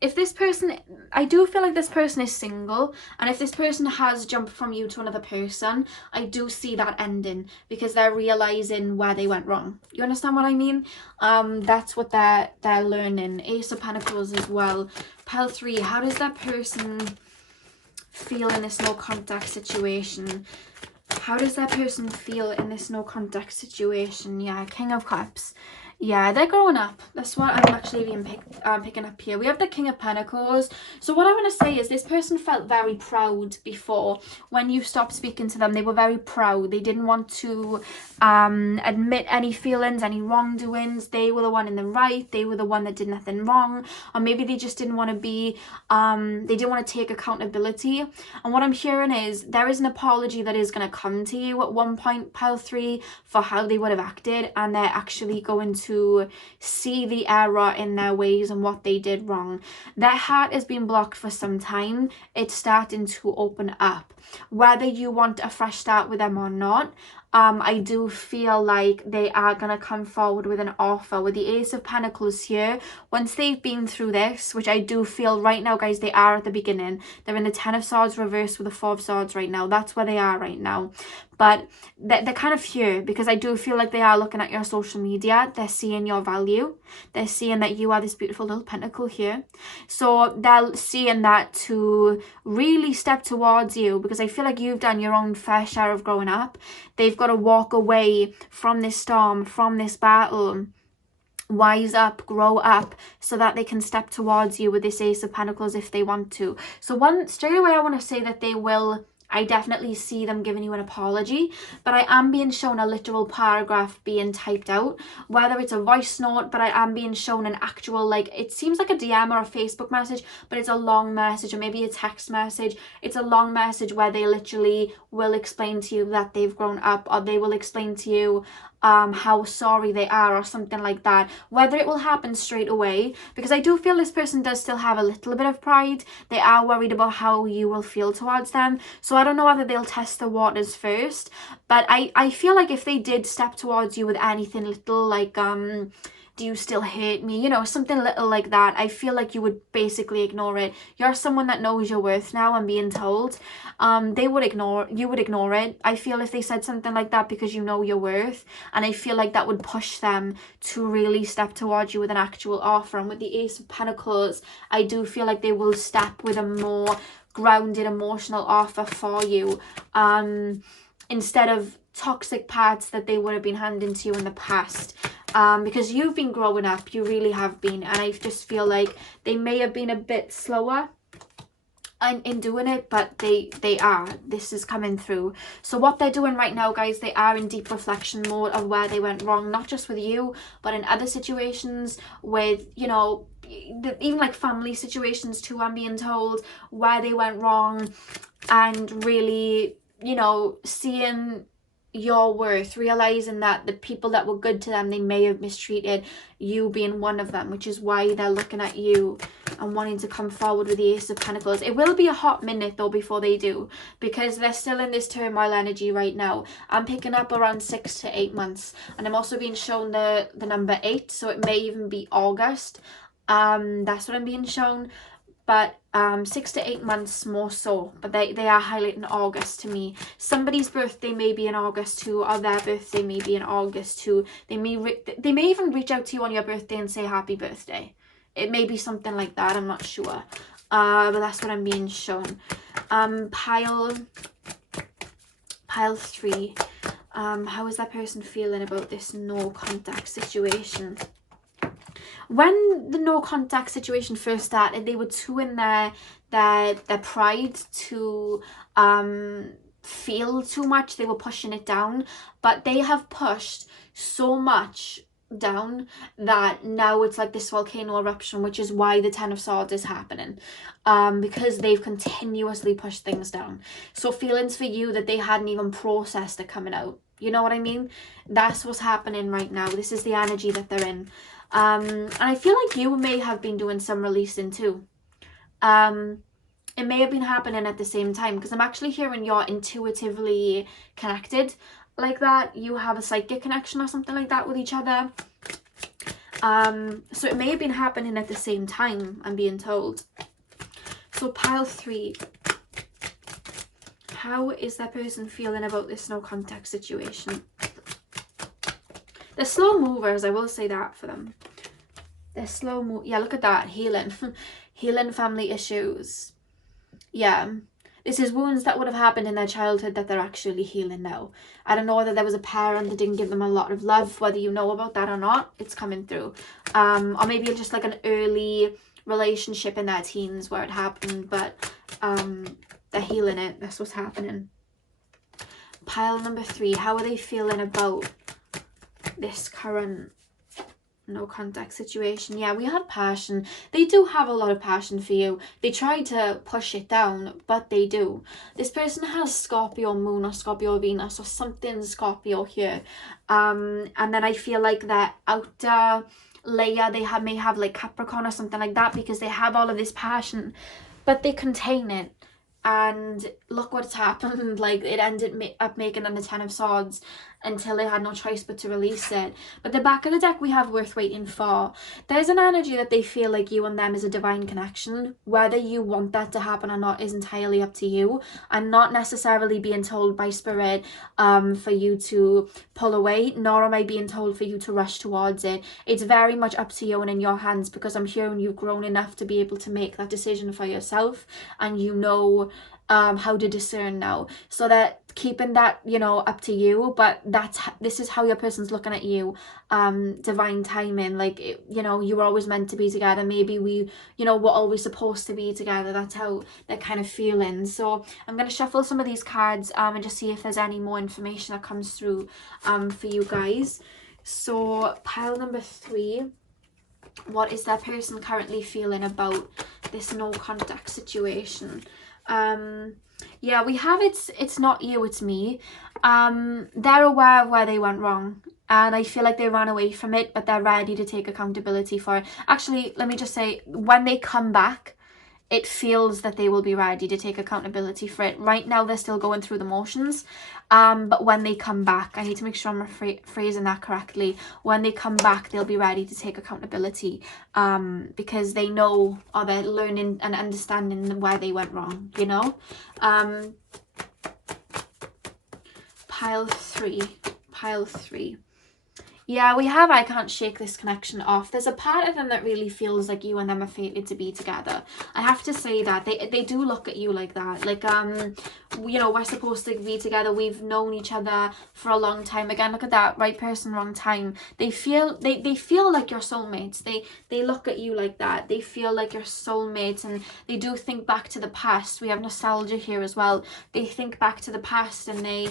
If this person, I do feel like this person is single, and if this person has jumped from you to another person, I do see that ending, because they're realizing where they went wrong. You understand what I mean? That's what they're learning. Ace of Pentacles as well. Pile 3. How does that person feel in this no contact situation? How does that person feel in this no contact situation? Yeah, King of Cups. Yeah, they're growing up. That's what I'm actually being picking up here. We have the King of Pentacles. So what I want to say is this person felt very proud before. When you stopped speaking to them, they were very proud. They didn't want to admit any feelings, any wrongdoings. They were the one in the right. They were the one that did nothing wrong. Or maybe they just didn't want to be, they didn't want to take accountability. And what I'm hearing is there is an apology that is going to come to you at one point, Pile 3, for how they would have acted. And they're actually going to see the error in their ways and what they did wrong. Their heart has been blocked for some time. It's starting to open up. Whether you want a fresh start with them or not, I do feel like they are going to come forward with an offer. With the Ace of Pentacles here, once they've been through this, which I do feel right now, guys, they are at the beginning. They're in the 10 of Swords reversed with the 4 of Swords right now. That's where they are right now. But they're kind of here, because I do feel like they are looking at your social media. They're seeing your value. They're seeing that you are this beautiful little pentacle here. So they're seeing that to really step towards you, because I feel like you've done your own fair share of growing up. They've got to walk away from this storm, from this battle, wise up, grow up, so that they can step towards you with this Ace of Pentacles if they want to. So straight away I want to say that they will. I definitely see them giving you an apology, but I am being shown a literal paragraph being typed out, whether it's a voice note, but I am being shown an actual, like, it seems like a DM or a Facebook message, but it's a long message, or maybe a text message. It's a long message where they literally will explain to you that they've grown up, or they will explain to you how sorry they are, or something like that. Whether it will happen straight away, because I do feel this person does still have a little bit of pride. They are worried about how you will feel towards them. So I don't know whether they'll test the waters first, but I feel like if they did step towards you with anything little, like do you still hate me, you know, something little like that, I feel like you would basically ignore it. You're someone that knows your worth now, I'm being told. You would ignore it. I feel if they said something like that, because you know your worth, and I feel like that would push them to really step towards you with an actual offer. And with the Ace of Pentacles, I do feel like they will step with a more grounded emotional offer for you, instead of toxic parts that they would have been handing to you in the past. Because you've been growing up, you really have been, and I just feel like they may have been a bit slower in doing it, but this is coming through. So what they're doing right now, guys, they are in deep reflection mode of where they went wrong, not just with you, but in other situations, with, you know, even like family situations too, I'm being told, where they went wrong, and really, you know, seeing your worth, realizing that the people that were good to them, they may have mistreated, you being one of them, which is why they're looking at you and wanting to come forward with the Ace of Pentacles. It will be a hot minute though before they do, because they're still in this turmoil energy right now. I'm picking up around 6 to 8 months, and I'm also being shown the number 8, so it may even be August. That's what I'm being shown, but 6 to 8 months more so, but they are highlighting August to me. Somebody's birthday may be in August too, or their birthday may be in August too. They may even reach out to you on your birthday and say happy birthday. It may be something like that, I'm not sure, but that's what I'm being shown. Pile 3, how is that person feeling about this no contact situation? When the no contact situation first started, they were too in their pride to feel too much. They were pushing it down, but they have pushed so much down that now it's like this volcano eruption, which is why the 10 of Swords is happening, because they've continuously pushed things down. So feelings for you that they hadn't even processed are coming out. You know what I mean? That's what's happening right now. This is the energy that they're in. And I feel like you may have been doing some releasing too. It may have been happening at the same time, because I'm actually hearing you're intuitively connected like that. You have a psychic connection or something like that with each other. So it may have been happening at the same time, I'm being told. So pile 3. How is that person feeling about this no contact situation? They're slow movers, I will say that for them. They're slow move. Yeah, look at that. Healing. Healing family issues. Yeah. This is wounds that would have happened in their childhood that they're actually healing now. I don't know whether there was a parent that didn't give them a lot of love, whether you know about that or not. It's coming through. Or maybe just like an early relationship in their teens where it happened, but they're healing it. That's what's happening. Pile number 3. How are they feeling about this current no contact situation? Yeah, we had passion. They do have a lot of passion for you. They try to push it down, but they do. This person has Scorpio moon or Scorpio Venus or something Scorpio here, and then I feel like that outer layer they may have like Capricorn or something like that, because they have all of this passion, but they contain it. And look what's happened. Like, it ended up making them the 10 of Swords until they had no choice but to release it. But the back of the deck we have worth waiting for. There's an energy that they feel like you and them is a divine connection. Whether you want that to happen or not is entirely up to you. I'm not necessarily being told by spirit for you to pull away, nor am I being told for you to rush towards it. It's very much up to you and in your hands, because I'm hearing you've grown enough to be able to make that decision for yourself, and you know how to discern now. So that keeping that, you know, up to you, but this is how your person's looking at you. Divine timing, like, you know, you were always meant to be together. Maybe we, you know, we're always supposed to be together. That's how they're kind of feeling. So I'm going to shuffle some of these cards and just see if there's any more information that comes through for you guys. So pile number 3, what is that person currently feeling about this no contact situation? Yeah, we have it's not you, it's me. They're aware of where they went wrong, and I feel like they ran away from it, but they're ready to take accountability for it. Actually, let me just say, when they come back, it feels that they will be ready to take accountability for it. Right now, they're still going through the motions. But when they come back, I need to make sure I'm phrasing that correctly. When they come back, they'll be ready to take accountability, because they know, or they're learning and understanding where they went wrong, you know. Pile three. Yeah, we have I can't shake this connection off. There's a part of them that really feels like you and them are fated to be together. I have to say that. They do look at you like that. Like, you know, we're supposed to be together. We've known each other for a long time. Again, look at that. Right person, wrong time. They feel like your soulmates. They look at you like that. They feel like your soulmates, and they do think back to the past. We have nostalgia here as well. They think back to the past, and they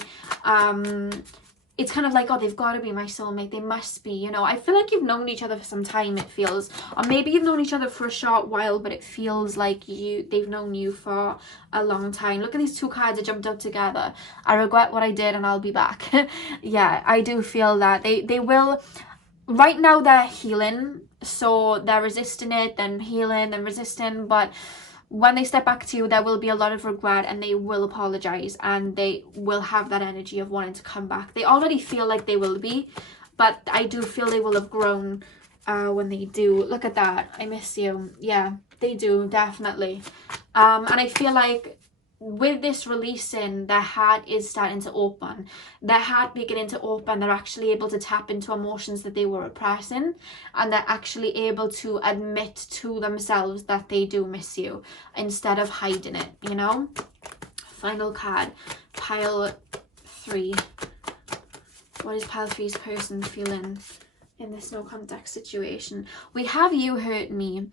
it's kind of like, oh, they've got to be my soulmate. They must be, you know. I feel like you've known each other for some time, it feels. Or maybe you've known each other for a short while, but it feels like they've known you for a long time. Look at these two cards that jumped up together. I regret what I did and I'll be back. Yeah, I do feel that. They will... Right now, they're healing. So they're resisting it, then healing, then resisting. But when they step back to you, there will be a lot of regret, and they will apologize, and they will have that energy of wanting to come back. They already feel like they will be, but I do feel they will have grown when they do. Look at that. I miss you. Yeah, they do, definitely. And I feel like with this releasing, their heart is starting to open. Their heart beginning to open. They're actually able to tap into emotions that they were repressing, and they're actually able to admit to themselves that they do miss you instead of hiding it, you know. Final card, pile 3. What is pile 3's person feeling in this no contact situation? We have you hurt me.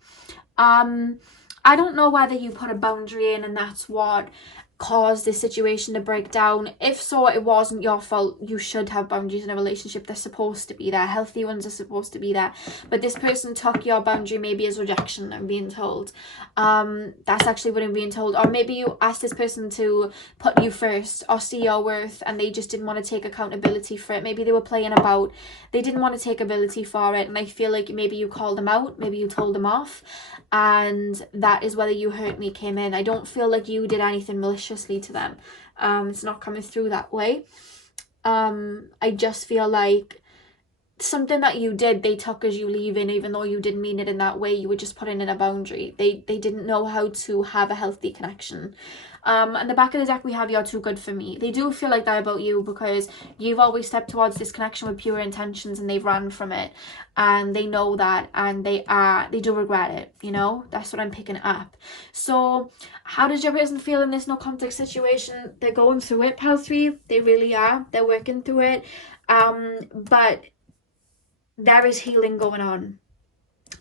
I don't know whether you put a boundary in and that's what caused this situation to break down. If so, it wasn't your fault. You should have boundaries in a relationship. They're supposed to be there. Healthy ones are supposed to be there. But this person took your boundary maybe as rejection, I'm being told. That's actually what I'm being told. Or maybe you asked this person to put you first or see your worth, and they just didn't want to take accountability for it. Maybe they were playing about. They didn't want to take ability for it. And I feel like maybe you called them out. Maybe you told them off. And that is whether you hurt me came in. I don't feel like you did anything maliciously to them. It's not coming through that way. I just feel like something that you did, they took as you leaving, even though you didn't mean it in that way. You were just putting in a boundary. They didn't know how to have a healthy connection. And the back of the deck, we have you're too good for me. They do feel like that about you because you've always stepped towards this connection with pure intentions, and they've ran from it, and they know that, and they do regret it, you know. That's what I'm picking up. So how does your person feel in this no context situation? They're going through it, pile 3. They really are. They're working through it. But there is healing going on.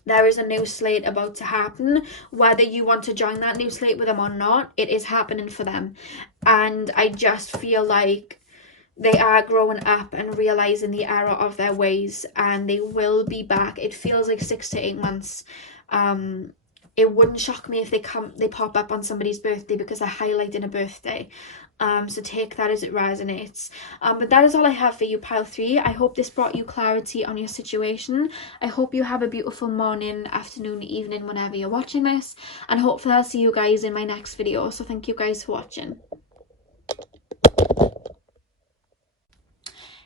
There is a new slate about to happen. Whether you want to join that new slate with them or not, it is happening for them. And I just feel like they are growing up and realizing the error of their ways, and they will be back. It feels like 6 to 8 months. It wouldn't shock me if they pop up on somebody's birthday, because they're highlighting a birthday. So take that as it resonates. But that is all I have for you, pile 3. I hope this brought you clarity on your situation. I hope you have a beautiful morning, afternoon, evening, whenever you're watching this, and hopefully I'll see you guys in my next video. So thank you guys for watching.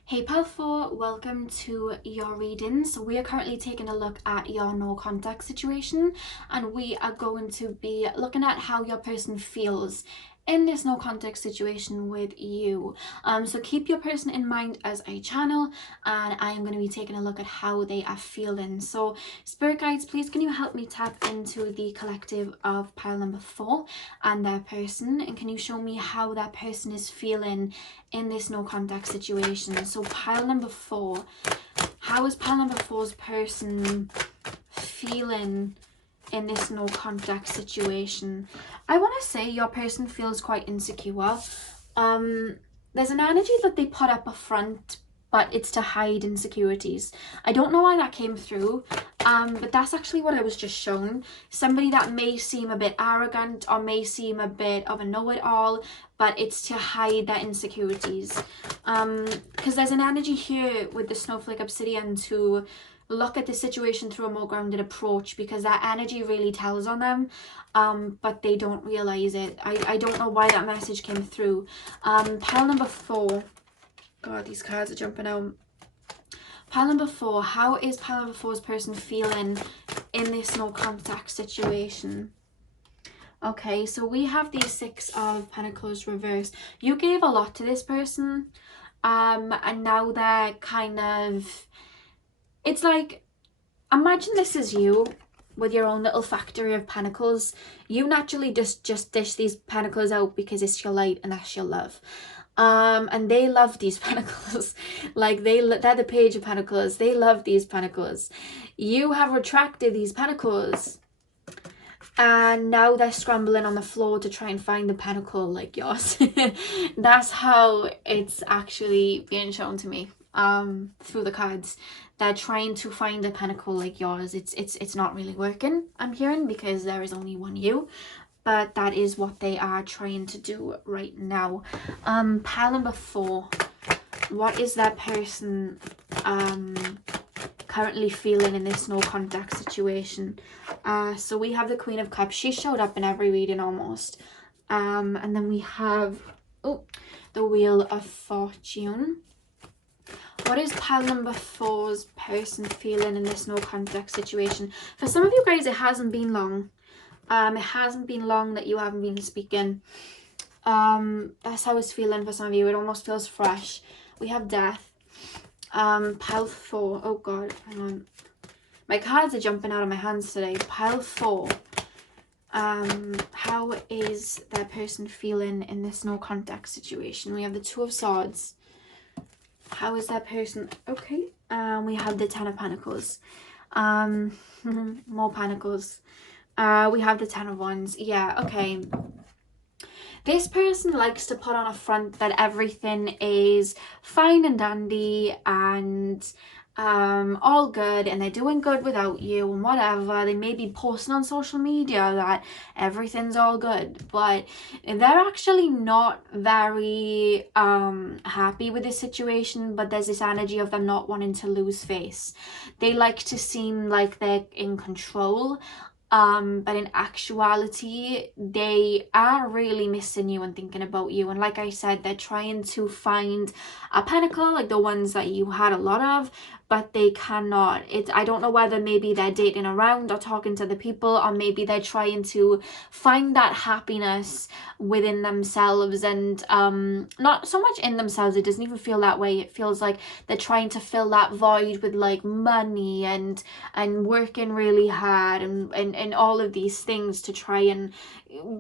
Hey pile 4, welcome to your reading. So we are currently taking a look at your no contact situation, and we are going to be looking at how your person feels in this no context situation with you. So keep your person in mind as I channel, and I am going to be taking a look at how they are feeling. So spirit guides, please can you help me tap into the collective of pile number 4 and their person, and can you show me how that person is feeling in this no contact situation? So pile number 4, how is pile number 4's person feeling in this no contact situation? I want to say your person feels quite insecure. There's an energy that they put up a front, but it's to hide insecurities. I don't know why that came through, but that's actually what I was just shown. Somebody that may seem a bit arrogant or may seem a bit of a know-it-all, but it's to hide their insecurities. Because there's an energy here with the snowflake obsidian to look at the situation through a more grounded approach, because that energy really tells on them, but they don't realize it. I don't know why that message came through. Pile number 4. God, these cards are jumping out. Pile number 4. How is pile number 4's person feeling in this no contact situation? Okay, so we have the 6 of Pentacles reversed. You gave a lot to this person, and now they're kind of, it's like, imagine this is you with your own little factory of pentacles. You naturally just dish these pentacles out because it's your light and that's your love. And they love these pentacles. Like they're the page of pentacles. They love these pentacles. You have retracted these pentacles, and now they're scrambling on the floor to try and find the pentacle like yours. That's how it's actually being shown to me through the cards. They're trying to find a pentacle like yours. It's not really working, I'm hearing, because there is only one you, but that is what they are trying to do right now. Pile number 4. What is that person currently feeling in this no contact situation? So we have the Queen of Cups. She showed up in every reading almost. And then we have the Wheel of Fortune. What is pile number 4's person feeling in this no contact situation? For some of you guys, it hasn't been long. It hasn't been long that you haven't been speaking. That's how it's feeling for some of you. It almost feels fresh. We have Death. Pile 4. Oh god, hang on. My cards are jumping out of my hands today. Pile 4. How is that person feeling in this no contact situation? We have the 2 of Swords. How is that person? Okay. We have the 10 of Pentacles. More Pentacles. We have the 10 of Wands. Yeah, okay. This person likes to put on a front that everything is fine and dandy and all good, and they're doing good without you and whatever. They may be posting on social media that everything's all good, but they're actually not very happy with this situation. But there's this energy of them not wanting to lose face. They like to seem like they're in control, but in actuality they are really missing you and thinking about you. And like I said, they're trying to find a pentacle like the ones that you had a lot of, but they cannot. I don't know whether maybe they're dating around or talking to the people, or maybe they're trying to find that happiness within themselves, and not so much in themselves. It doesn't even feel that way. It feels like they're trying to fill that void with like money and working really hard and all of these things to try and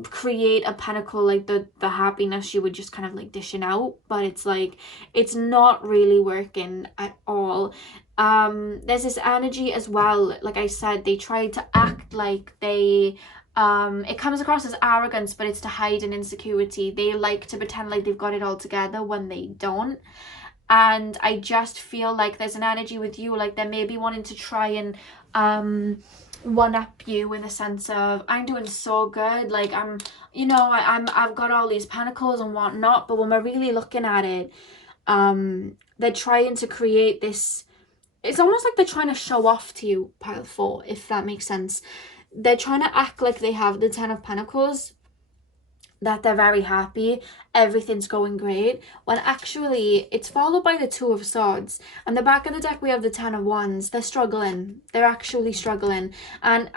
create a pinnacle, like the happiness you would just kind of like dishing out. But it's like, it's not really working at all. There's this energy as well. Like I said, they try to act like they it comes across as arrogance, but it's to hide an insecurity. They like to pretend like they've got it all together when they don't. And I just feel like there's an energy with you, like they're maybe wanting to try and one up you in the sense of, I'm doing so good, like I've got all these pentacles and whatnot. But when we're really looking at it, they're trying to create this, it's almost like they're trying to show off to you, pile 4, if that makes sense. They're trying to act like they have the 10 of Pentacles, that they're very happy, everything's going great, when actually it's followed by the 2 of Swords. And the back of the deck we have the 10 of Wands. They're struggling. They're actually struggling. And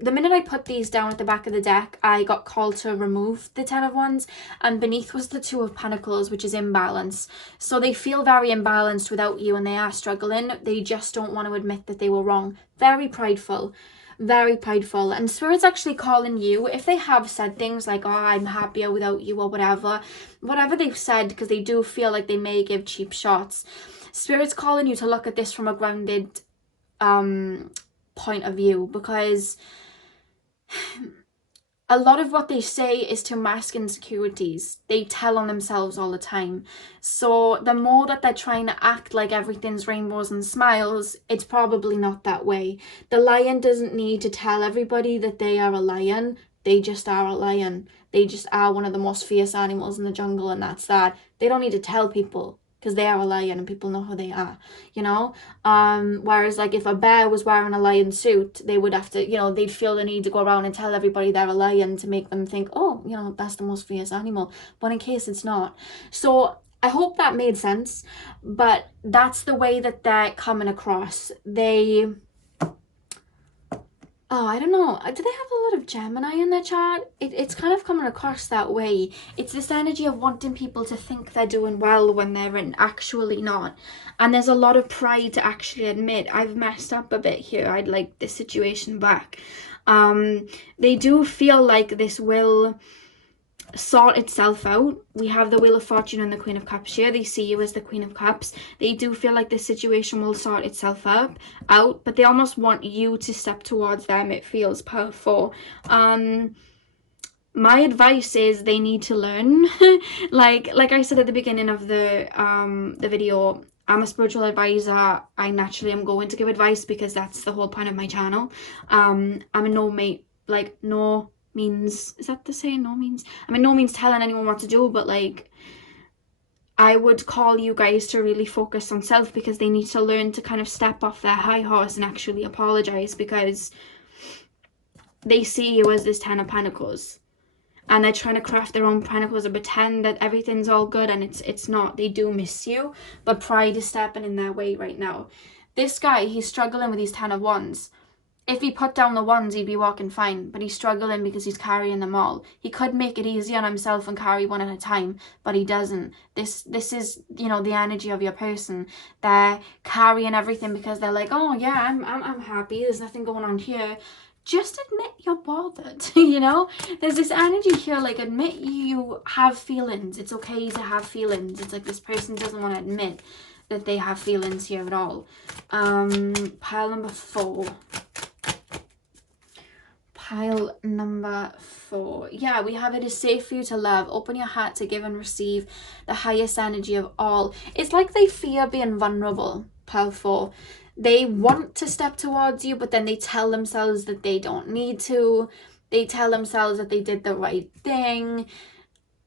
the minute I put these down at the back of the deck, I got called to remove the 10 of Wands, and beneath was the 2 of Pentacles, which is imbalance. So they feel very imbalanced without you, and they are struggling. They just don't want to admit that they were wrong. Very prideful. Very prideful. And Spirit's actually calling you, if they have said things like, oh, I'm happier without you, or whatever they've said, because they do feel like they may give cheap shots. Spirit's calling you to look at this from a grounded point of view, because a lot of what they say is to mask insecurities. They tell on themselves all the time. So the more that they're trying to act like everything's rainbows and smiles, it's probably not that way. The lion doesn't need to tell everybody that they are a lion. They just are a lion. They just are one of the most fierce animals in the jungle, and that's that. They don't need to tell people because they are a lion and people know who they are, you know. Whereas like if a bear was wearing a lion suit, they would have to, you know, they'd feel the need to go around and tell everybody they're a lion to make them think, oh, you know, that's the most fierce animal. But in case it's not. So I hope that made sense. But that's the way that they're coming across. Oh, I don't know. Do they have a lot of Gemini in their chart? It's kind of coming across that way. It's this energy of wanting people to think they're doing well when they're actually not. And there's a lot of pride to actually admit, I've messed up a bit here. I'd like this situation back. They do feel like this will sort itself out. We have the Wheel of Fortune and the Queen of Cups here. They see you as the Queen of Cups. They do feel like this situation will sort itself out, but they almost want you to step towards them. It feels powerful. My advice is they need to learn. like I said at the beginning of the video, I'm a spiritual advisor. I naturally am going to give advice because that's the whole point of my channel. I'm a no means, is that the saying? No means, I mean, no means telling anyone what to do, but like I would call you guys to really focus on self, because they need to learn to kind of step off their high horse and actually apologize, because they see you as this 10 of Pentacles and they're trying to craft their own pentacles and pretend that everything's all good, and it's not. They do miss you, but pride is stepping in their way right now. This guy, he's struggling with these 10 of Wands. If he put down the wands, he'd be walking fine, but he's struggling because he's carrying them all. He could make it easy on himself and carry one at a time, but he doesn't. This is, you know, the energy of your person. They're carrying everything because they're like, oh yeah, I'm happy. There's nothing going on here. Just admit you're bothered, you know? There's this energy here, like, admit you have feelings. It's okay to have feelings. It's like this person doesn't want to admit that they have feelings here at all. Pile number 4. Pile number 4. Yeah, we have it is safe for you to love. Open your heart to give and receive the highest energy of all. It's like they fear being vulnerable, pile 4. They want to step towards you, but then they tell themselves that they don't need to. They tell themselves that they did the right thing.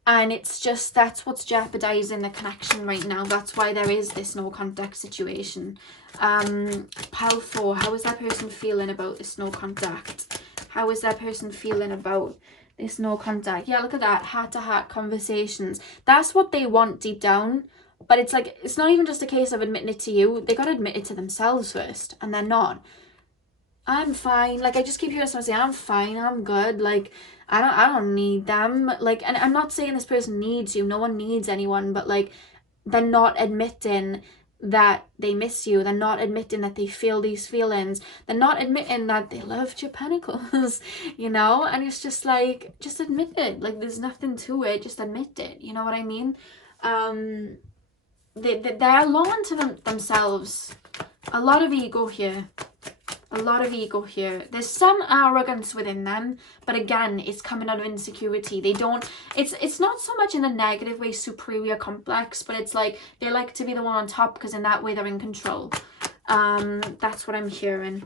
And it's just, that's what's jeopardizing the connection right now. That's why there is this no contact situation. Pile 4, how is that person feeling about this no contact? How is that person feeling about this no contact? Yeah, look at that, heart-to-heart conversations. That's what they want deep down. But it's like, it's not even just a case of admitting it to you. They got to admit it to themselves first, and they're not. I'm fine. Like, I just keep hearing someone say, I'm fine, I'm good. Like, I don't need them. Like, and I'm not saying this person needs you. No one needs anyone. But like, they're not admitting that they miss you. They're not admitting that they feel these feelings. They're not admitting that they loved your pentacles, you know? And it's just like, just admit it. Like, there's nothing to it. Just admit it. You know what I mean? They're lying to themselves. A lot of ego here. A lot of ego here. There's some arrogance within them, but again, it's coming out of insecurity. They don't, it's not so much in a negative way, superior complex, but it's like they like to be the one on top because in that way they're in control. That's what I'm hearing.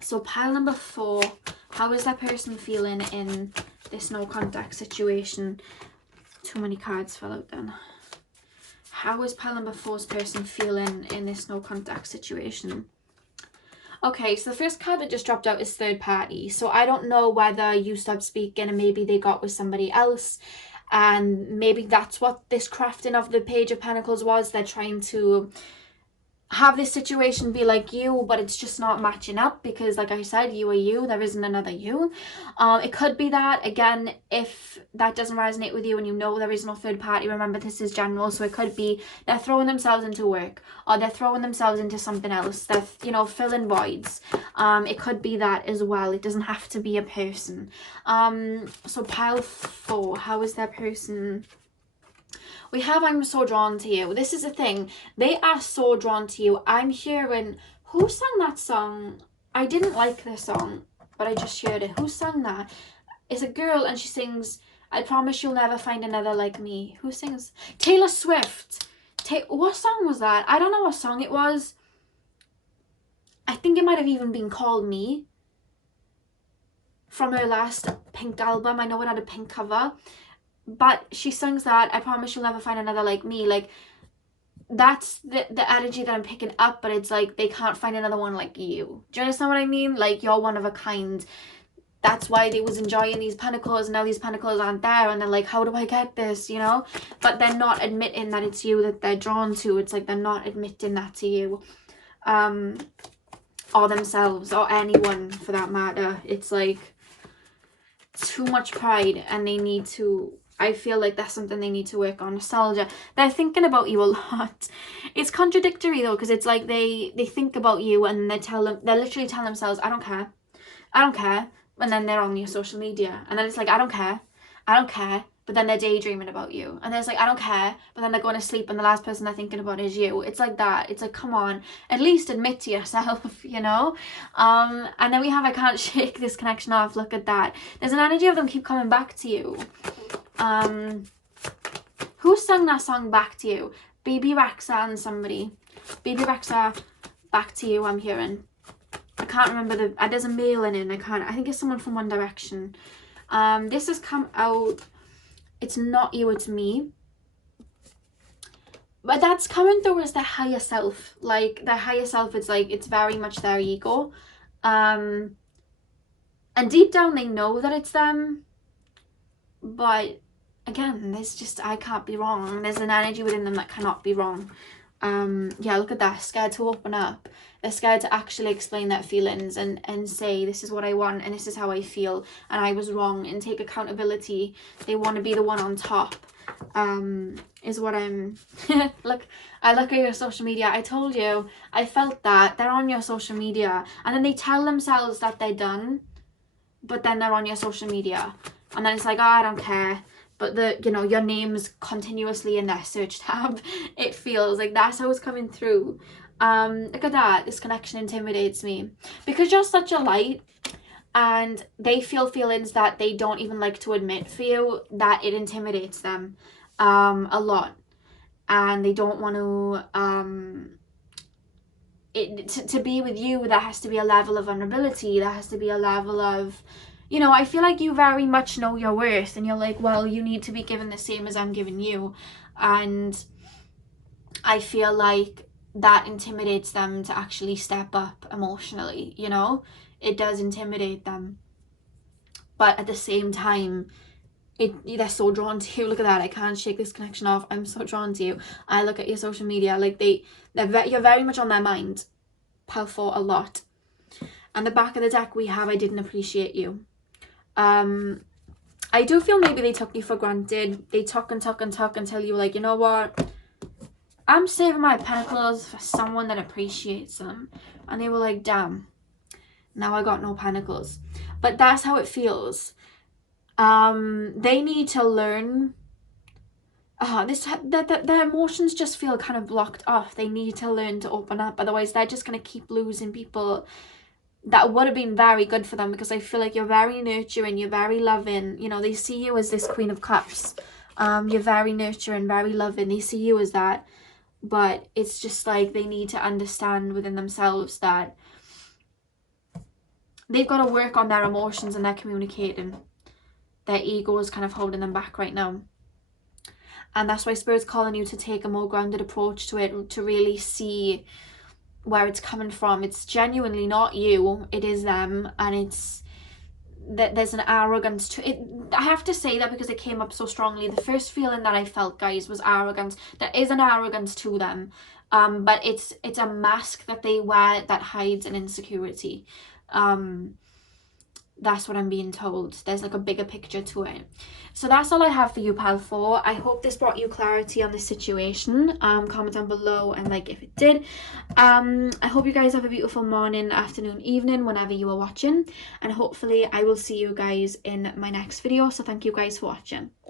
So pile number 4, how is that person feeling in this no contact situation? Too many cards fell out then. How is pile number 4's person feeling in this no contact situation? Okay, so the first card that just dropped out is third party. So I don't know whether you stopped speaking and maybe they got with somebody else. And maybe that's what this crafting of the Page of Pentacles was. They're trying to have this situation be like you, but it's just not matching up because, like I said, you are you. There isn't another you. It could be that, again, if that doesn't resonate with you and you know there is no third party, remember this is general, so it could be they're throwing themselves into work or they're throwing themselves into something else. They're, you know, filling voids. It could be that as well. It doesn't have to be a person. So pile 4, how is that person? We have I'm so drawn to you. This is the thing. They are so drawn to you. I'm hearing, who sang that song? I didn't like this song, but I just heard it. Who sang that? It's a girl and she sings, I promise you'll never find another like me. Who sings? Taylor Swift. What song was that? I don't know what song it was. I think it might have even been called Me. From her last Pink album. I know it had a pink cover. but she sings that I promise you'll never find another like me. Like, that's the energy that I'm picking up, but it's like they can't find another one like you. Do you understand what I mean? Like, you're one of a kind. That's why they was enjoying these pinnacles, and now these pinnacles aren't there, and they're like, how do I get this, you know? But they're not admitting that it's you that they're drawn to. It's like they're not admitting that to you, or themselves, or anyone for that matter. It's like too much pride, and they need to, I feel like that's something they need to work on. Nostalgia. They're thinking about you a lot. It's contradictory though, because it's like they think about you, and they're literally telling themselves, I don't care, I don't care. And then they're on your social media, and then it's like, I don't care, I don't care. But then they're daydreaming about you, and then it's like, I don't care. But then they're going to sleep, and the last person they're thinking about is you. It's like that. It's like, come on, at least admit to yourself, you know. And then we have I can't shake this connection off. Look at that. There's an energy of them keep coming back to you. Who sang that song Back to You? Baby Rexa and somebody. Baby Rexa, Back to You, I'm hearing. I can't remember there's a male in it, I think it's someone from One Direction. This has come out, it's not you, it's me. But that's coming through as their higher self. Like, their higher self, it's like, it's very much their ego. And deep down they know that it's them. But again, there's just, I can't be wrong. There's an energy within them that cannot be wrong. Yeah, look at that. Scared to open up. They're scared to actually explain their feelings and say, this is what I want and this is how I feel and I was wrong, and take accountability. They want to be the one on top, is what I'm look, I look at your social media. I told you, I felt that. They're on your social media, and then they tell themselves that they're done, but then they're on your social media, and then it's like, oh, I don't care. But you know, your name's continuously in their search tab. It feels like that's how it's coming through. Look at that. This connection intimidates me because you're such a light, and they feel feelings that they don't even like to admit for you, that it intimidates them a lot, and they don't want to be with you. There has to be a level of vulnerability. There has to be a level of, you know, I feel like you very much know your worth, and you're like, well, you need to be given the same as I'm giving you. And I feel like that intimidates them to actually step up emotionally, you know? It does intimidate them. But at the same time, they're so drawn to you. Look at that. I can't shake this connection off. I'm so drawn to you. I look at your social media, like you're very much on their mind. Powerful a lot. And the back of the deck we have, I didn't appreciate you. I do feel maybe they took you for granted. They talk until you were like, you know what? I'm saving my pentacles for someone that appreciates them. And they were like, damn, now I got no pentacles. But that's how it feels. They need to learn. Their emotions just feel kind of blocked off. They need to learn to open up. Otherwise, they're just going to keep losing people that would have been very good for them, because I feel like you're very nurturing, you're very loving. You know, they see you as this Queen of Cups. You're very nurturing, very loving. They see you as that. But it's just like they need to understand within themselves that they've got to work on their emotions and their communicating. Their ego is kind of holding them back right now. And that's why Spirit's calling you to take a more grounded approach to it, to really see where it's coming from. It's genuinely not you, it is them. And it's that there's an arrogance to it. I have to say that because it came up so strongly. The first feeling that I felt, guys, was arrogance. There is an arrogance to them, but it's a mask that they wear that hides an insecurity. That's what I'm being told. There's like a bigger picture to it. So that's all I have for you, pal 4. I hope this brought you clarity on this situation. Comment down below and like if it did. I hope you guys have a beautiful morning, afternoon, evening, whenever you are watching. And hopefully I will see you guys in my next video. So thank you guys for watching.